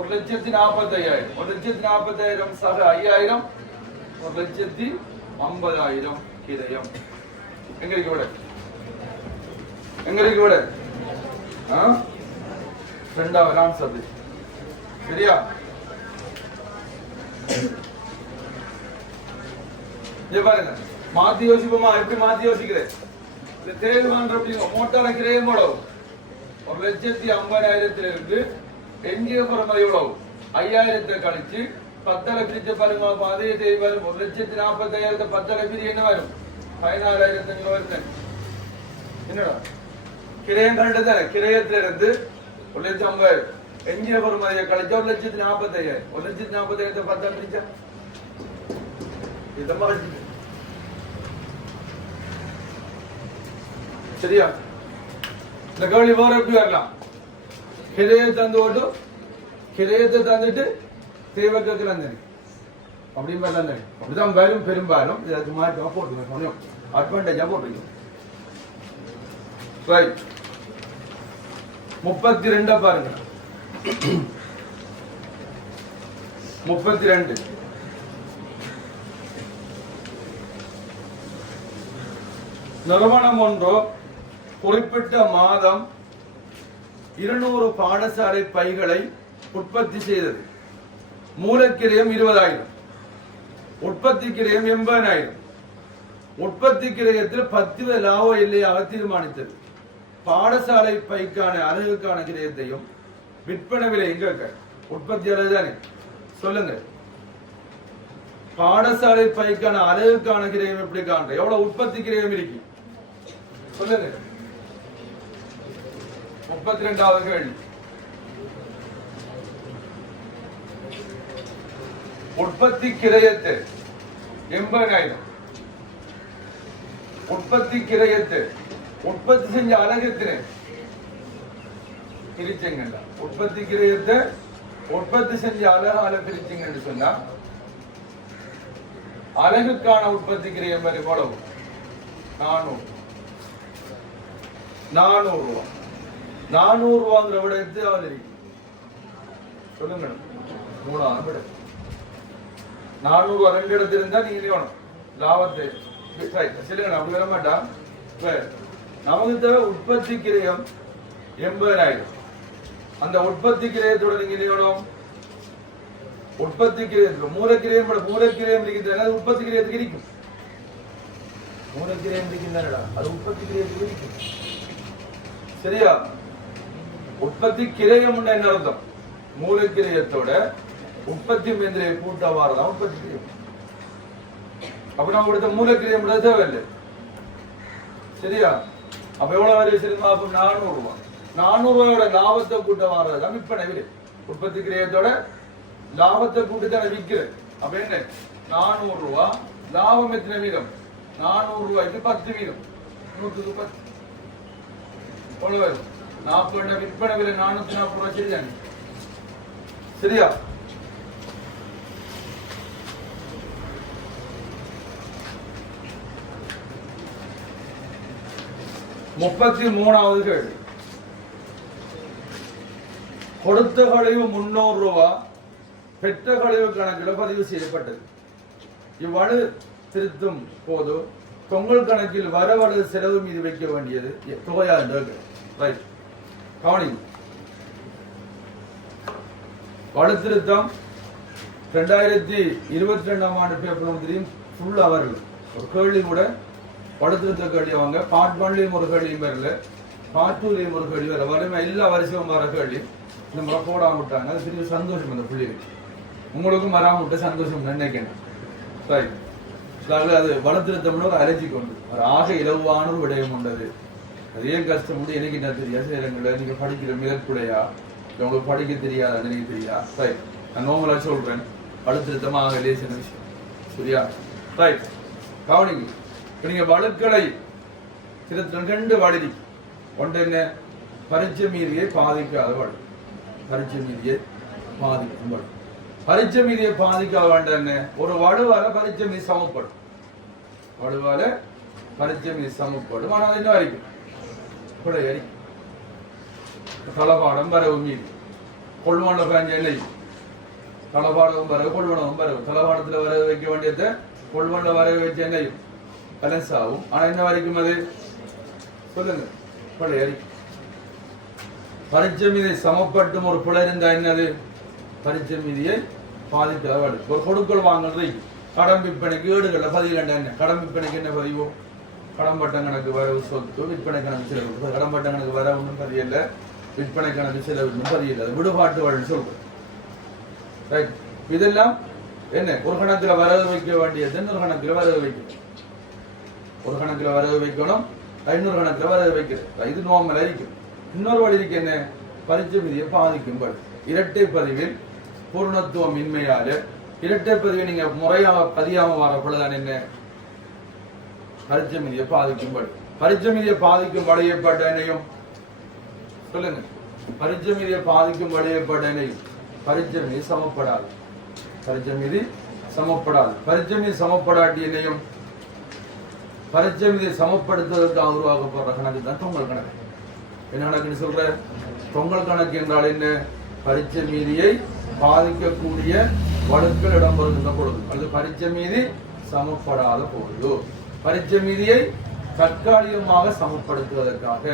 1,40,000. 1,40,000 சக 5,000 1,50,000 கிரயம். எங்க இருக்கு விட? எங்க இருக்கு விட? ரெண்டாவது ஆன்சர். சரியா? பாருங்க. மாத்தி யோசிப்போமா? எப்படி மாத்தி யோசிக்கிறேன்? மோட்டார கிரயம் எவ்வளவு? 1,50,000 எஞ்சிய பொறுமதி எவ்வளவு? 5,000 கழிச்சு 10ஆல பிரிச்ச பாருங்க. அதே தேதி வரும். 1,40,000 10ஆல பிரி என்ன வரும்? 14,500 வருது. என்னடா கிரயம் கண்டு தானே? கிரயத்திலிருந்து 1,50,000 எஞ்சிய பொறுமதியை கழிச்சா 1,40,000. 1,40,000 10ஆல பிரிச்சா இந்த மாதிரி. சரியா? இந்த கேள்வி வேற எப்படி வரலாம்? கிரயத்தை தந்து ஓட்டு கிரயத்தை தந்துட்டு தேவைக்கலாம் தானே? அப்படின்னு பார்த்தா அப்படிதான் வரும். பெரும்பாலும் இதுக்கு மாற்றமா போட்டுருங்க. அட்வான்டேஜா போட்டுருங்க. ரைட். 32 பாருங்க. 32 நிறுவனம் ஒன்றோ குறிப்பிட்ட மாதம் 200 பாடசாலை பைகளை உற்பத்தி செய்தது. மூலக்கிரயம் 20,000, உற்பத்தி கிரயம் 80,000. உற்பத்தி கிரயத்தில் 10 லாப எல்லையாக தீர்மானித்தது. பாடசாலை பைக்கான அலகுக்கான கிரயத்தையும் விற்பனை விலை எங்க உற்பத்தி அலகு தானே சொல்லுங்க. பாடசாலை பைக்கான அலகுக்கான கிரயம் எப்படி காண்ற எவ்வளவு உற்பத்தி கிரயம் இருக்கு சொல்லுங்க. 32வது கேள்வி. உற்பத்தி கிரயத்தை 80,000 உற்பத்தி கிரயத்தை உற்பத்தி செஞ்ச அலகத்தின பிரிச்சீங்கன்னா உற்பத்தி கிரயத்தை உற்பத்தி செஞ்ச அலகால பிரிச்சீங்கன்னு சொன்னா அலகுக்கான உற்பத்தி கிரயம் வரை எவ்வளவு 400 ரூபாய். 400 ரூபாங்கிற விட எதாவது இருக்கு சொல்லுங்க. 3ஆவது விட 400 ரூபாய் 2 இடத்துல இருந்தா நீங்க வேணும் லாபத்தை சொல்லுங்க. அப்படி வர மாட்டா. நமக்கு தேவை உற்பத்தி கிரயம் 80,000. அந்த உற்பத்தி கிரயத்தோட நீங்க வேணும் உற்பத்தி கிரயத்துல மூலக்கிரயம் இருக்கிறது உற்பத்தி கிரயத்துக்கு இருக்கும். மூலக்கிரயம் இருக்கின்றா அது உற்பத்தி கிரயத்துக்கு இருக்கும். சரியா? உற்பத்தி கிரயம் என்ன அர்த்தம்? மூலக்கிரயத்தோட உற்பத்தி மேந்திரையை கூட்ட வாரதான் உற்பத்தி கிரயம். அப்ப நம்ம கொடுத்த மூலக்கிரயம் தேவையில்லை. சரியா? அப்ப எவ்வளவு வரை சினிமா? 400 ரூபாய். 400 ரூபாயோட லாபத்தை கூட்ட வாரதான் விற்பனை விலை. உற்பத்தி கிரயத்தோட லாபத்தை கூட்டுத்தான விற்கிறது. அப்ப என்ன 400 ரூபாய் லாபம் எத்தனை வீதம்? 400 ரூபாய்க்கு 10 வீதம் 100க்கு 10 எவ்வளவு? 40 விற்பனை விலை 440 ரூபாய். சரிதானே? சரியா? முப்பத்தி 3வது கேள்வி. கொடுத்த கழிவு 300 ரூபாய் பெற்ற கழிவு கணக்கில் பதிவு செய்யப்பட்டது. இவ்வழு திருத்தும் போது பொங்கல் கணக்கில் வரவழு செலவு மீது வைக்க வேண்டியது தொகையா? கவனி. வழு திருத்தம் 2022ஆம் ஆண்டு பேப்பர் தெரியும். ஃபுல் அவர்கள் ஒரு கேள்வி கூட படுத்திருத்த கேள்வி அவங்க பார்ட் 1லயும் ஒரு கேள்வியும் வரல, பார்ட் 2லயும் ஒரு கேள்வி வரல. வறுமை எல்லா வருஷமும் வர கேள்வி இந்த முறை போடாம விட்டாங்க. அது பெரிய சந்தோஷம். அந்த பிள்ளைகளுக்கு உங்களுக்கும் வராம விட்ட சந்தோஷம் நினைக்கிறேன். சரி, அது வளர்த்திருத்தம்னு ஒரு அலர்ஜி கொண்டு ஒரு ஆக இலவான ஒரு விடயம் கொண்டது. அதே கஷ்டம் கூட எனக்கு என்ன தெரியாது. சில நீங்க படிக்கிற மேற்குடையா உங்களுக்கு படிக்க தெரியாது, அது எனக்கு தெரியா. ரைட், நான் நோமலா சொல்றேன். வளர்த்திருத்தமாக லேசின விஷயம். சரியா? ரைட், கவனிங்க. நீங்க வழுக்களை திருத்தம் 2 வழி. ஒன்று என்ன? பரீட்சை மீதியை பாதிக்காத வழி. பரீட்சை மீதியை பாதிக்கும் வழி. பரீட்சை மீதியை பாதிக்காத வேண்டாம் என்ன? ஒரு வலுவால பரீட்சை மீது சமப்படும். வலுவால பரீட்சை மீது சமப்படும். ஆனால் என்ன வரைக்கும் தளபாடம் வரவு மீது கொள்வன பேஞ்ச என்ன? தளபாடமும் வரவு கொள்வனவும் வரவு. தளபாடத்துல வரவு வைக்க வேண்டியதை கொள்வன வரவு வச்ச என்னையும் பேலன்ஸ் ஆகும். ஆனா என்ன வரைக்கும் அது சொல்லுங்க? பரீட்சை மீதை சமப்பட்டும் ஒரு பிழை இருந்தா என்னது? பரீட்சை மீதியை பாதிக்காத வழி. ஒரு கொடுக்கல் வாங்குறது கடன் விற்பனைக்கு ஏடுகள்ல பதிவு. என்ன கடன் விற்பனைக்கு என்ன பதிவோ? கடம்பட்ட கணக்கு வரவு சொத்து, விற்பனை கணக்கு செலவு. கடம்பட்ட கணக்கு வரவுன்னு பதியல, விற்பனை கணக்கு செலவுன்னு பதியல. விடுபாட்டு வழி சொல்றேன். ரைட், இதெல்லாம் என்ன? ஒரு கணக்குல வரவு வைக்க வேண்டியது இன்னொரு கணக்குல வரவு வைக்கணும். ஒரு கணக்குல வரவு வைக்கணும், இன்னொரு கணக்குல வரவு வைக்கிறது. இது நார்மல் இருக்கும். இன்னொரு வழி இருக்கு. என்ன? பரீட்சை மீதியை பாதிக்கும் வழி. இரட்டை பதிவில் பூர்ணத்துவம் இன்மையால இரட்டை பதிவை நீங்க முறையாக பதியாம வர பொழுதுதான் என்ன? பரீட்சை மீதியை பாதிக்கும் வழி. பரீட்சை மீதியை பாதிக்கும் வழியப்பட்ட என்னையும் சொல்லுங்க. பரீட்சை மீதியை பாதிக்கும் வழியப்பட்ட என்னையும் பரீட்சை மீது சமப்படாது. பரீட்சை மீது சமப்படாது. பரீட்சை மீது சமப்படாட்டி என்னையும் பரீட்சை மீதியை சமப்படுத்துவதற்காக உருவாக்கப்படுற கணக்கு தான் தொங்கல் கணக்கு. என்ன கணக்குன்னு சொல்ற? தொங்கல் கணக்கு என்றால் என்ன? பரீட்சை மீதியை பாதிக்கக்கூடிய வழக்குகள் இடம்பெறுகின்ற பொழுது, அது பரீட்சை மீதி சமப்படாத பொழுது, பரீட்சை மீதியை தற்காலிகமாக சமப்படுத்துவதற்காக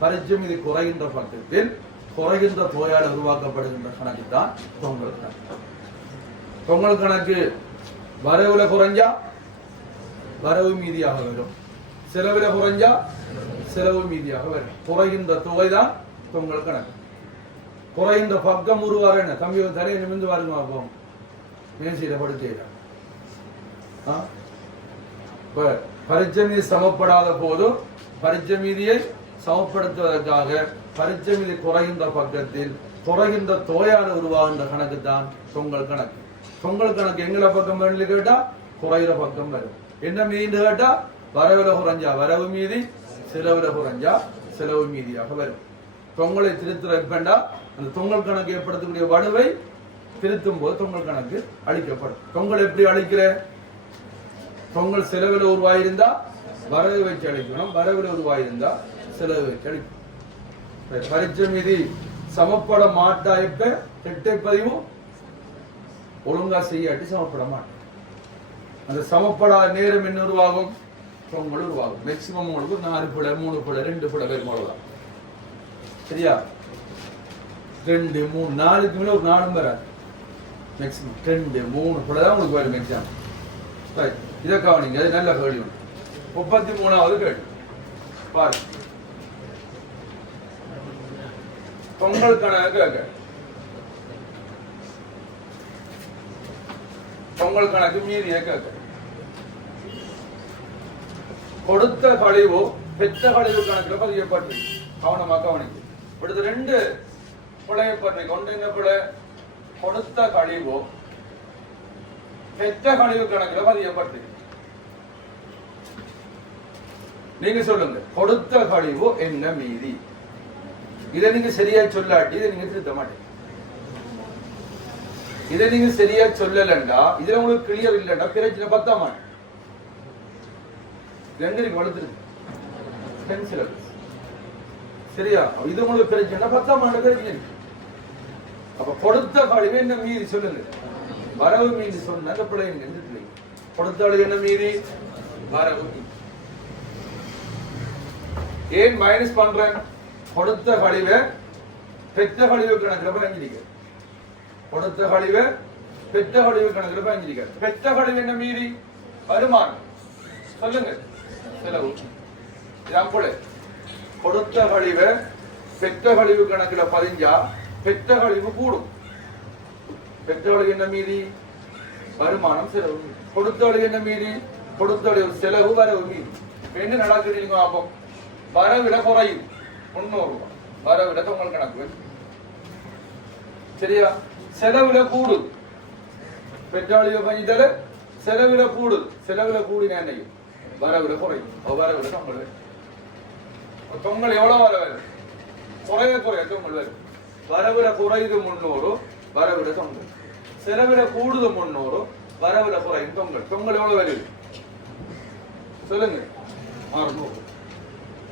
பரீட்சை மீதி குறைகின்ற பக்கத்தில் குறைகின்ற தொகையால் உருவாக்கப்படுகின்ற கணக்கு தான் தொங்கல் கணக்கு. தொங்கல் கணக்கு வரவுல குறைஞ்சா வரவு மீதியாக வரும். செலவுல குறைஞ்சா செலவு மீதியாக வரும். குறைகின்ற தொகைதான் தொங்கல் கணக்கு. குறைகின்ற பக்கம் உருவார என்ன தம்பி தரையை நிமிந்து பாருங்க பார்ப்போம். மேசையில படுத்தீங்க. பரீட்சை மீதி சமப்படாத போதும் பரீட்சை மீதியை சமப்படுத்துவதற்காக பரீட்சை மீதி குறைகின்ற பக்கத்தில் குறைகின்ற தொகையால் உருவாகின்ற கணக்கு தான் தொங்கல் கணக்கு. தொங்கல் கணக்கு எங்களை பக்கம் வேணும் கேட்டா குறைகிற பக்கம் வரும். என்ன மீது கேட்டா வரவுல குறைஞ்சா வரவு மீதி, செலவுல குறைஞ்சா செலவு மீதியாக வரும். தொங்கலை திருத்துற எப்பண்டா அந்த தொங்கல் கணக்கு ஏற்படுத்தக்கூடிய வலுவை திருத்தும் போது தொங்கல் கணக்கு அளிக்கப்படும். தொங்கல் எப்படி அளிக்கிற? தொங்கல் செலவுல உருவாயிருந்தா வரவு வச்சு அளிக்கணும், வரவுல உருவாயிருந்தா செலவு வச்சு அளிக்கணும். பரீட்சை மீதி சமப்பட மாட்டா எப்ப திட்டை பதிவு ஒழுங்கா செய்யாட்டி சமப்பட மாட்டேன். அந்த சமப்படாத நேரம் என்ன உருவாகும்? தொங்கல் உருவாகும். மேக்சிமம் உங்களுக்கு 4 பிழை 3 பிழை 2 பிழை வரும் அவ்வளவுதான். சரியா? 2 3 4க்கு மேல ஒரு 4 வராது. மேக்சிமம் 2 3 பிழை தான் உங்களுக்கு வரும் எக்ஸாம். இதை கவனிங்க, அது நல்ல கேள்வி. 33வது கேள்வி பாருங்க. தொங்கல் கணக்கு தொங்கல் கணக்கு மீறிய கேட்க கொடுத்த கழிவு பெற்ற கழிவு கணக்குல பதியப்பட்டு கவனமா கவனிக்கு. இப்படி 2 பிழையப்பட்டு கொண்டு என்ன பிழை? கொடுத்த கழிவு பெற்ற கழிவு கணக்குல பதியப்பட்டு. நீங்க சொல்லுங்க, கொடுத்த கழிவு என்ன மீதி? இதை நீங்க சரியா சொல்லாட்டி இதை நீங்க திருத்த மாட்டீங்க. இதை நீங்க சரியா சொல்லலண்டா இதுல உங்களுக்கு கிளியர் இல்லைண்டா பிரச்சனை 10ஆம் ஆண்டு 2 வளர்த்துருக்கு. சரியா? இது உங்களுக்கு பிரச்சனை 10ஆம் ஆண்டு பிரச்சனை. அப்ப கொடுத்த கழிவு என்ன மீதி சொல்லுங்க. வரவு மீதி சொன்ன அந்த பிள்ளை கொடுத்த கழிவு என்ன மீதி? வரவு. ஏன் மைனஸ் பண்றேன்? கொடுத்த கழிவை பெற்ற கழிவு கணக்கில் பயஞ்சிருக்க. கொடுத்த கழிவை பெற்ற கழிவு கணக்கில் பயஞ்சிருக்க. பெற்ற கழிவு என்ன மீறி? வருமானம். சொல்லுங்க. செலவு. கொடுத்த கழிவை பெற்ற கழிவு கணக்கில் பதிஞ்சா பெற்ற கழிவு கூடும். பெற்ற கழிவு என்ன மீறி? வருமானம் செலவு. கொடுத்த கழிவு என்ன மீறி? கொடுத்த கழிவு செலவு வரவு மீறி. என்ன நடக்குது? ஆபம் வரவிட குறையும் 300 ரூபாய். வரவிட தொங்கல் கணக்கு. சரியா? செலவுல கூடு. பெட்ரோலிய பஞ்சிதல செலவுல கூடு. செலவுல கூடின என்னையும் வரவிட குறையும். வரவிட தொங்கல். தொங்கல் எவ்வளவு வர வரும்? குறைய தொங்கல் வரும். வரவிட குறையுது 300, வரவிட தொங்கல். செலவிட கூடுது 300, வரவிட குறையும் தொங்கல். தொங்கல் எவ்வளவு வருது? சொல்லுங்க. 600.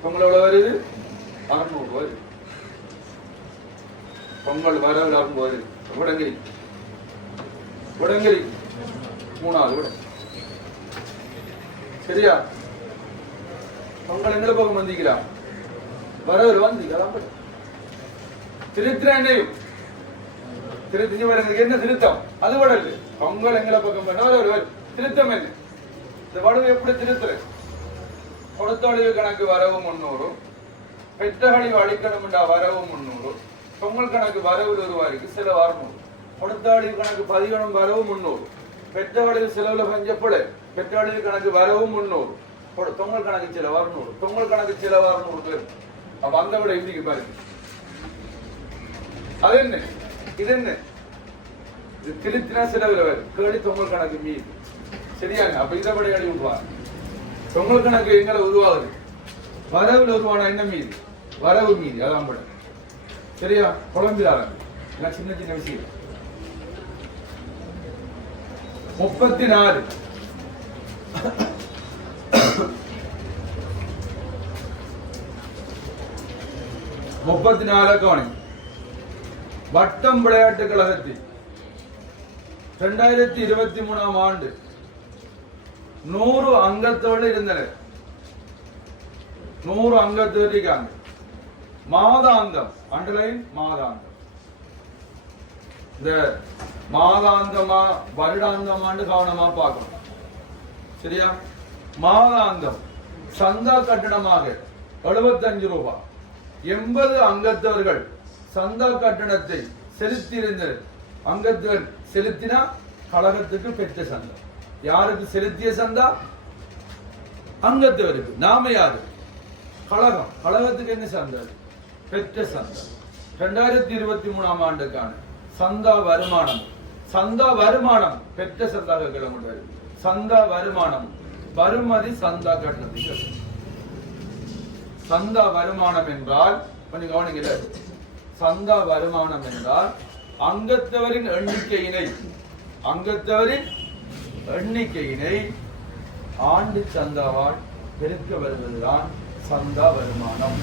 தொங்கல் எவ்வளவு வருது? 600 வருது. பொங்கல் வரவு 600 வருது. உடங்கிரி 3வது விட. சரியா? பொங்கல் எங்களை பக்கம் வந்திக்கலாம், வரவு வந்திக்கலாம். திருத்திர என்னையும் திருத்தி வரதுக்கு என்ன திருத்தம்? அது வடல். பொங்கல் எங்களை பக்கம் வரும். திருத்தம் என்ன? இந்த வடவு எப்படி திருத்துற? கொடுத்தொழிவு கணக்கு வரவு 300, பெற்ற கழிவு அளிக்கணும் வரவு 300, பொங்கல் கணக்கு வரவு ரூபாய்க்கு செலவு 600. கொடுத்தொழிவு கணக்கு பதிகணும் வரவு 300, பெற்ற கழிவு செலவுல பஞ்சப்பட பெற்ற கழிவு கணக்கு வரவு 300, தொங்கல் கணக்கு செலவு 600. தொங்கல் கணக்கு செலவு 600 பேர். அப்ப அந்த விட இன்னைக்கு பாருங்க. அது என்ன? இது என்ன? இது திருத்தினா செலவுல வரும். கேடி தொங்கல் கணக்கு மீது. சரியாங்க? அப்ப இதை விட அடி விடுவாங்க. தொங்கல் கணக்கு எங்களை உருவாகுது. வரவுல உருவான என்ன மீதி? வரவு மீதி. அதான் படம். சரியா? குழம்பிடாத சின்ன சின்ன விஷயம். 34 கவனி. வட்டம் விளையாட்டு கழகத்தில் 2023ஆம் ஆண்டு 100 அங்கத்தோடு இருந்தனர். 100 அங்கத்தோடு இருக்காங்க. மாதாந்தம் அண்டர்லைன் மாதாந்தம். இந்த மாதாந்தமா வருடாந்தமான்னு கவனமா பார்க்கணும். சரியா? மாதாந்தம் சந்தா கட்டணமாக 75 ரூபாய். 80 அங்கத்தவர்கள் சந்தா கட்டணத்தை செலுத்தியிருந்த அங்கத்தவர் செலுத்தினா கழகத்துக்கு பெற்ற சந்தா. யாருக்கு செலுத்திய சந்தா? அங்கத்தவருக்கு. நாம யாரு? கழகம். கழகத்துக்கு என்ன சந்தா? பெற்ற சந்தா. 2023 ஆண்டுக்கான சந்தா வருமானம். சந்தா வருமானம் பெற்ற சந்தாக கிளம்புவது. சந்தா வருமானம் வருமதி சந்தா கட்டணத்துக்கு. சந்தா வருமானம் என்றால் கொஞ்சம் கவனிக்கல. சந்தா வருமானம் என்றால் அங்கத்தவரின் எண்ணிக்கையினை ஆண்டு சந்தாவால் பெருக்க வருவதுதான் சந்தா வருமானம்.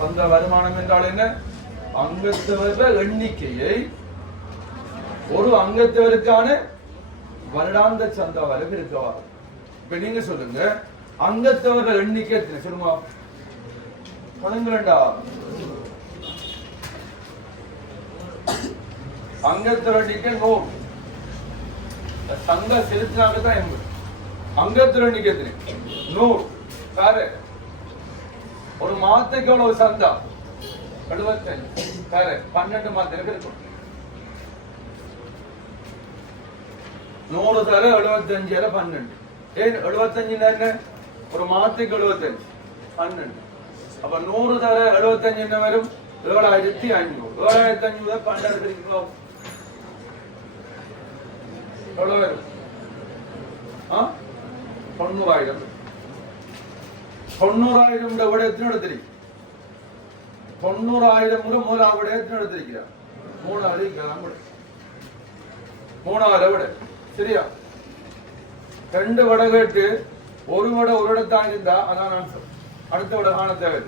சந்தா வருமானம் என்றால் என்ன? அங்கத்தவர்கள் எண்ணிக்கையை ஒரு அங்கத்தவருக்கான வருடாந்த சந்தாவால பெருக்கவார். இப்ப நீங்க சொல்லுங்க, அங்கத்தவர்கள் எண்ணிக்கை சொல்லுமா? பணங்களா அங்கத்தவர் எண்ணிக்கை 100. சந்தா செலுத்தினாங்க தான் 80. அங்கத்தவர் எண்ணிக்கை 100. வேற ஒரு மாதத்துக்கு எவ்வளவு சந்தா? 75. வேற 12 மாதத்துக்கு இருக்கும். 100 தர 75 12. ஏன் 75 என்ன? ஒரு மாதத்துக்கு 75 12. அப்ப 100 தர 75 என்ன வரும்? 7500. 7500 12 பிரிக்கிறோம். எவ்வளவு வரும்? 90000. 90000 விட எத்தனை எடுத்திருக்கு? 90000 முறை முதலாவது எத்தனை எடுத்திருக்கிறார்? 3000 கூட. 3000 விட சரியா? 2 வடை கேட்டு 1 வடை ஒரு இடத்தான் இருந்தா அதான் ஆன்சர். அடுத்த வடை காண தேவை.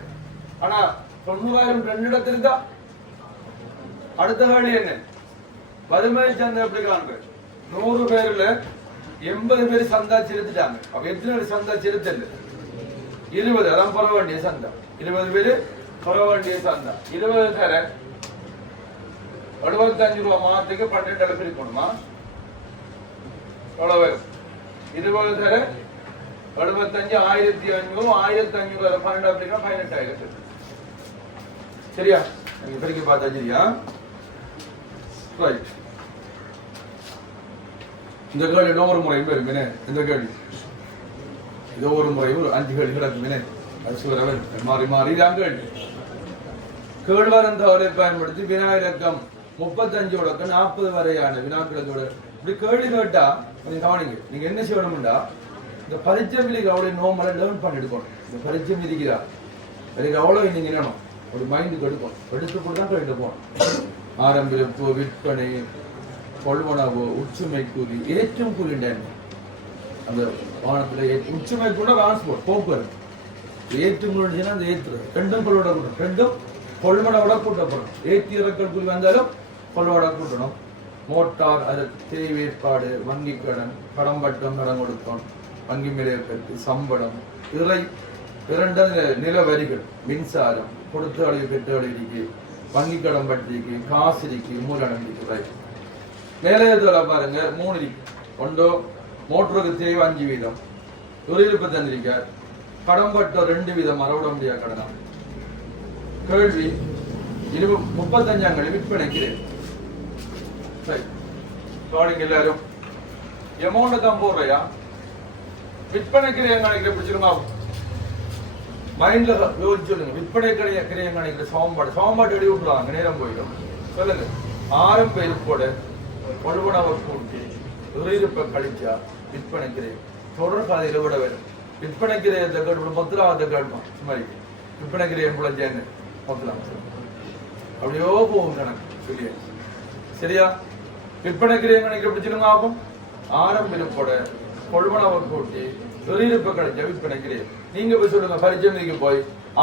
ஆனா 90000 2 இடத்துல இருந்தா அடுத்த வேலை என்ன? வறுமை சந்தை எப்படி காண்பு? 100 பேர்ல 80 பேர் சந்தா செலுத்திட்டாங்க. அப்ப எத்தனை பேர் சந்தா செலுத்தல? 20. அதான் பெற வேண்டிய சந்தா. 20 பேரு பெற வேண்டிய சந்தா. 20 தர 75 ரூபாய் மாதத்துக்கு 12 பிரிக்கணுமா? எவ்வளவு வரும்? 20 தர 75 1500. 1500 12 அப்படின்னா 18000. சரியா? நீங்க பிரிக்க பார்த்தா சரியா? ரைட். இந்த கேள்வி இன்னொரு முறை வரும். இந்த கேள்வி இதோ ஒரு முறை ஒரு 5 கேள்வி கிடக்கும். அது சூழல் மாறி மாறி தான் கேள்வி. கேழ்வரன் தவறை பயன்படுத்தி வினா இலக்கம் 35 40 வரையான வினாக்களோட இப்படி கேள்வி கேட்டா கொஞ்சம் கவனிங்க. நீங்க என்ன செய்யணும்டா, இந்த பரீட்சை விதிக்கு அவ்வளவு நோமலை லேர்ன் பண்ணி எடுக்கணும். இந்த பரீட்சை விதிக்கிறா அதுக்கு அவ்வளவு நீங்க என்னணும், ஒரு மைண்டுக்கு எடுக்கணும். எடுத்து கூட தான் கேட்டு போகணும். ஆரம்பிப்பு, விற்பனை, கொள்வனவு, உச்சுமை கூலி, ஏற்றும் கூலிண்ட அந்த வாகனத்துல உச்சுமை கூட டிரான்ஸ்போர்ட் போக்குவரத்து. ஏற்றும் கூலினா அந்த ஏற்று ரெண்டும் கொள்வட கூட்டணும். ரெண்டும் கொள்வனோட கூட்டப்படணும். ஏற்றி இறக்கல் கூலி வந்தாலும் கொள்வட கூட்டணும். மோட்டார், அது தேவை ஏற்பாடு, வங்கி கடன், கடன் பட்டம், கடன் கொடுக்கும், வங்கி மிளையக்கட்டு, சம்பளம், இறை 2 நில வரிகள், மின்சாரம், கொடுத்த அளவு பெற்ற அளவிற்கு, வங்கி கடன் பட்டிக்கு, காசிரிக்கு, மூலதனம் இருக்கு. மேலே பாருங்க 3 இருக்கு. ஒன்றோ மோட்டருக்கு தேவை 5 வீதம், தொழில் தந்திருக்கார், கடன் பட்டம் 2 வீதம் மறவிட முடியாத கடனா. கேள்வி 35 விற்பனைக்கிறேன். எல்லாரும் எமௌண்ட் 50 ரூபாயா விற்பனைக்கிறேன் நினைக்கிற பிடிச்சிருமா? மைண்ட்ல யோசிச்சு சொல்லுங்க. விற்பனை கிரையம் நினைக்கிற சமன்பாடு எழுதி விட்டுருவாங்க, நேரம் போயிடும். சொல்லுங்க. ஆரம்ப இருப்போட கொள்வனவை கூட்டி இருப்பை கழிச்சா விற்பனைக்கிறேன் தொடர் பாதையில விட வேணும். விற்பனைக்கிறேன் மொத்தலாவத கேட்பான். சும்மா விற்பனைக்கிறேன் போல சேர்ந்து மொத்தலாம் அப்படியோ போகும் கணக்கு சொல்லிய. சரியா? விற்பனைக்கிறேன் நினைக்கிற பிடிச்சிருங்க ஆகும். ஆரம்ப இருப்போட கொள்வனவை கூட்டி இருப்பை கழிச்சா விற்பனைக்கிறேன். நீங்க போய் சொல்லுங்க, பரிச்சயக்கு போய்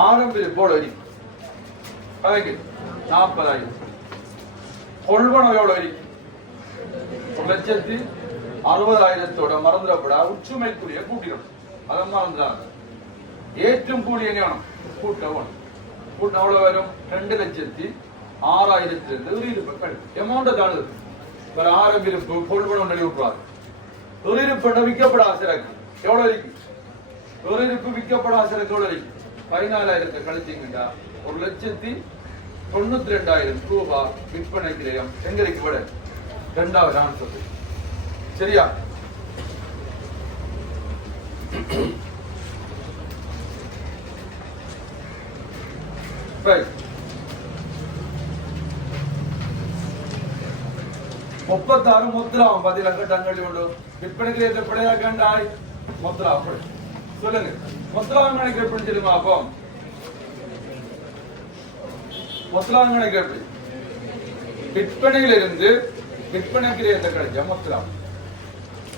ஆரம்ப இருப்போட 40,000 கொள்வனவு எவ்வளவு வரி? 1,60,000 மறந்துடப்படா. உச்சுமைக்குரிய கூட்டிடும், அதை மறந்துடாங்க. ஏற்றும் கூலி என்ன வேணும்? கூட்டம் கூட்டம் எவ்வளவு வரும்? 2,06,000 இருப்பு கழிப்பு எமௌண்ட் தானது. ஆரம்ப இருப்பு கொள்வனவு நடி விட்டுறாரு. இருப்பு விற்கப்படாது. சிறகு எவ்வளவு இருக்கு? ஒரு இருப்பு விற்கப்படாத சரக்குகள் இருக்கு. 14,000 கழிச்சீங்கன்னா 1,92,000 ரூபாய் விற்பனை கிரயம் எங்க இருக்கு விட 2வது ஆன்சர். சரியா? ரைட். 36 மொத்தம் 10 லட்சம் டங்கள் உண்டு. விற்பனை கிரயத்தை பிழையாக்காண்டாய் மொத்தம் சொல்லுங்க. மொத்தம் கணக்கு எப்படி தெரியுமா? அப்போ மொத்தம் கணக்கு எப்படி? விற்பனையிலிருந்து விற்பனை கிரயத்தை கிடைச்சா மொத்தம்.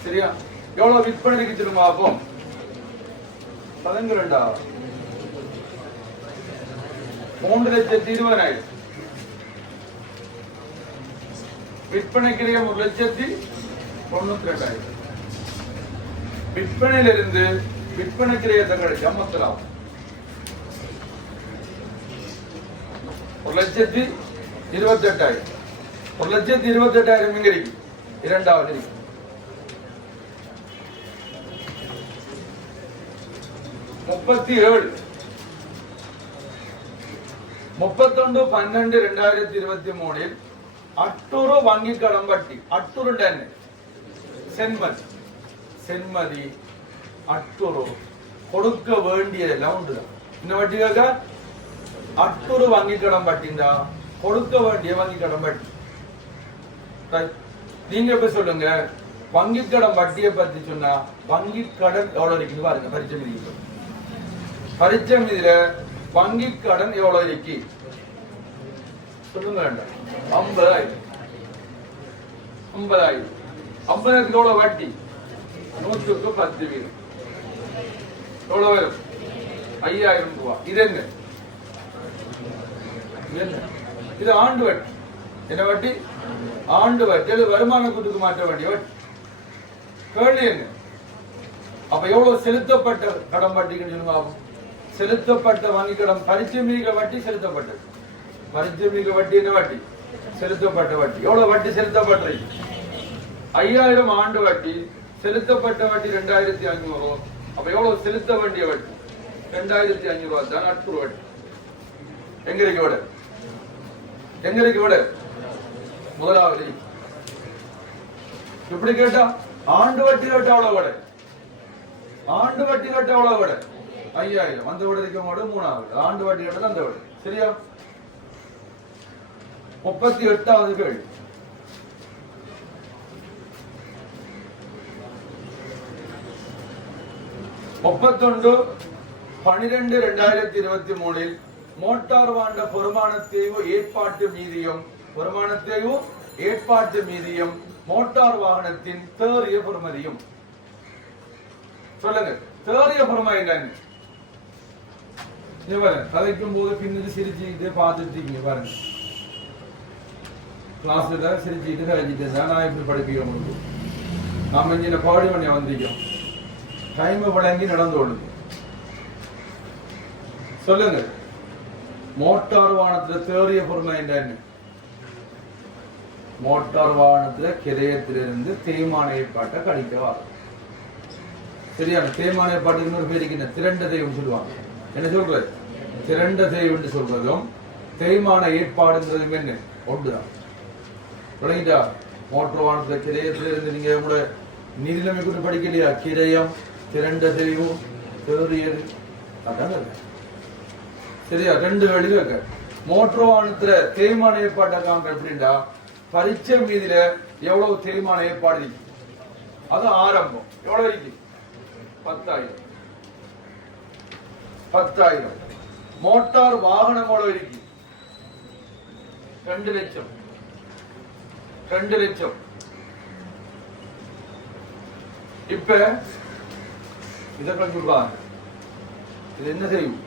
சரியா? எவ்வளவு விற்பனைக்கு தெரியுமா? அப்போ 12 3,20,000. விற்பனை கிரயம் 1,92,000. விற்பனையிலிருந்து விற்பனை கிரயத்தை கிடைச்சா மொத்தம் 1,28,000. 1,28,000 இங்க இருக்கு. 2வது இருக்கு. $37 31/12/2023 அட்டூரு வங்கி கடன் வட்டி. அட்டூரு சென்மதி சென்மதி அட்டூரு கொடுக்க வேண்டியதெல்லாம் உண்டுதான். இந்த வட்டி கேட்க அட்டூரு வங்கி கடன் வட்டிந்தா கொடுக்க வேண்டிய வங்கி கடன் வட்டி. நீங்க எப்ப சொல்லுங்க வங்கி கடன் வட்டியை பத்தி சொன்னா வங்கி கடன் எவ்வளவு இருக்கு பாருங்க. பரிச்சை மீதி பரிச்சை மீதில வங்கி கடன் எவ்வளவு இருக்கு சொல்லுங்க. 50,000. 50,000 எவ்வளவு வட்டி? 100க்கு 10%. எவ்வளவு வரும்? 5,000 ரூபாய். இது என்ன? இது ஆண்டு வட்டி. என்ன வட்டி? ஆண்டு வட்டி. அது வருமான கூட்டுக்கு மாற்ற வேண்டிய வட்டி. கேள்வி என்ன? அப்ப எவ்வளவு செலுத்தப்பட்ட கடன் வட்டின்னு சொல்லுங்க. செலுத்தப்பட்ட வங்கி கடன் பரிச்சை மீக வட்டி செலுத்தப்பட்டது. பரிச்சை மீக வட்டி என்ன வட்டி? செலுத்தப்பட்ட வட்டி. எவ்வளவு வட்டி செலுத்தப்பட்டது? 5,000 ஆண்டு வட்டி. செலுத்தப்பட்ட வட்டி 2,500. அப்ப எவ்வளவு செலுத்த வேண்டிய வட்டி? 2,500 தான் அட்டூரு வட்டி. எங்க இருக்கு விட? எங்க இருக்கு விட? முதலாவது இப்படி கேட்டா ஆண்டு வட்டி கேட்ட எவ்வளவு விட? ஆண்டு வட்டி கேட்ட எவ்வளவு விட? 5,000. அந்த விட இருக்க மாடு 3வது. ஆண்டு வட்டி கேட்டது அந்த விட. சரியா? 38வது கேள்வி. முப்பத்தொன்று 12/2023 மோட்டார் வாண்ட பெருமானத்தேவு ஏற்பாட்டு மீதியம் மோட்டார் வாகனத்தின் தேறிய பெறுமதியும். சொல்லுங்க. தேறிய பெறுமதி என்னன்னு கதைக்கும் போது பின்னுக்கு சிரிச்சுக்கிட்டு பார்த்துட்டு இருக்கீங்க பாருங்க. கிளாஸ்ல சிரிச்சுக்கிட்டு கழிச்சிட்டு நான் இப்படி படிப்பிக்க முடியும். நாம இங்க பாடி பண்ணி வந்திருக்கோம். டைம் வழங்கி நடந்து கொள்ளுங்க. சொல்லுங்க. மோட்டார் வாகனத்துல தேறிய பெறுமதி என்னன்னு? மோட்டார் வாகனத்துல கிரயத்திலிருந்து தேய்மான ஏற்பாட்டை கழிக்கவா. சரியான தேய்மான ஏற்பாட்டுக்கு இன்னொரு பேருக்கு திரண்ட தெய்வம் சொல்லுவாங்க. என்ன சொல்றது? திரண்ட தெய்வம் சொல்றதும் தேய்மான ஏற்பாடுங்கிறதும் என்ன ஒன்றுதான். விளங்கிட்டா? மோட்டார் வாகனத்துல கிரயத்திலிருந்து நீங்க உங்களோட நிதிநிலைமை கூட படிக்கலையா? கிரயம், திரண்ட தெய்வம், தேறியது. அதான் சரியா? 2 வழியில இருக்க. மோட்டார் வாகனத்துல தேய்மான ஏற்பாட்டை காண்ற எப்படின்னா பரிச்சை மீதில எவ்வளவு தேய்மான ஏற்பாடு இருக்கு அது ஆரம்பம். எவ்வளவு இருக்கு? 10,000. மோட்டார் வாகனம் எவ்வளவு இருக்கு? 2 லட்சம். 2 லட்சம். இப்ப இதை சொல்லுவாங்க. இது என்ன செய்யும்?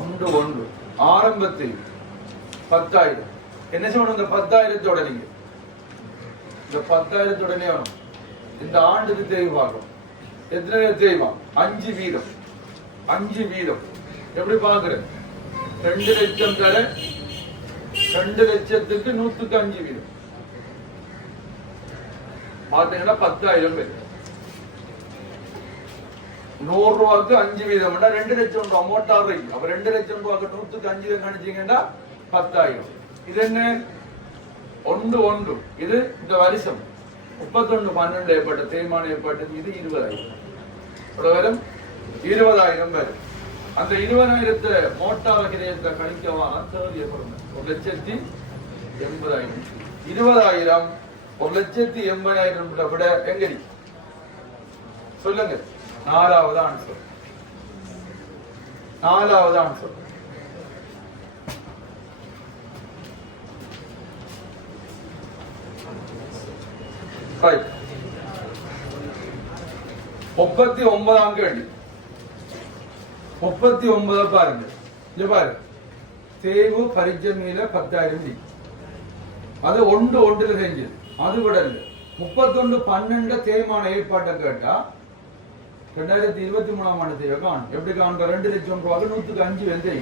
1 ஆரம்பத்தில் 10,000. என்ன செய்யணும்? இந்த 10,000த்தோட நீங்க இந்த 10,000 வேணும். இந்த ஆண்டுக்கு தேய்வு பார்க்கணும். எத்தனை தேய்வான்? 5%. 5%. எப்படி பாக்குற? 2 லட்சம் தர 2 லட்சத்துக்கு 100க்கு 5%. பாத்தீங்கன்னா 10,000 பேர். 100 ரூபாய்க்கு 5 வீதம் 2 லட்சம் ரூபாய் மோட்டார் இருக்கு. அப்ப 2 லட்சம் ரூபாய்க்கு 100க்கு 5 வீதம் கணிச்சீங்கன்னா 10,000. இது என்ன 1 இது இந்த வருஷம் 31/12 ஏற்பட்ட தேய்மானம் ஏற்பட்டது. இது 20,000 வரும். 20,000 வரும். அந்த 20,000 மோட்டார் கிரயத்தை கணிக்கவான தேவை ஏற்படும். 1,80,000. 20,000 1,80,000 விட எங்க சொல்லுங்க. நாலாவது ஆன்சர். ரைட். 39ஆம் கேள்வி. 39 பாருங்க. இங்க பாருங்க. தேவு பரிச்சமையில 10,000 அது 1 செஞ்சது. அது விட இல்ல 31/12 தேய்மான ஏற்பாட்டை கேட்டா 2023ஆம் ஆண்டு தேவை காணும். எப்படி காண்ற 2 லட்சம் ரூபாய்க்கு 100க்கு 5 வெந்தை.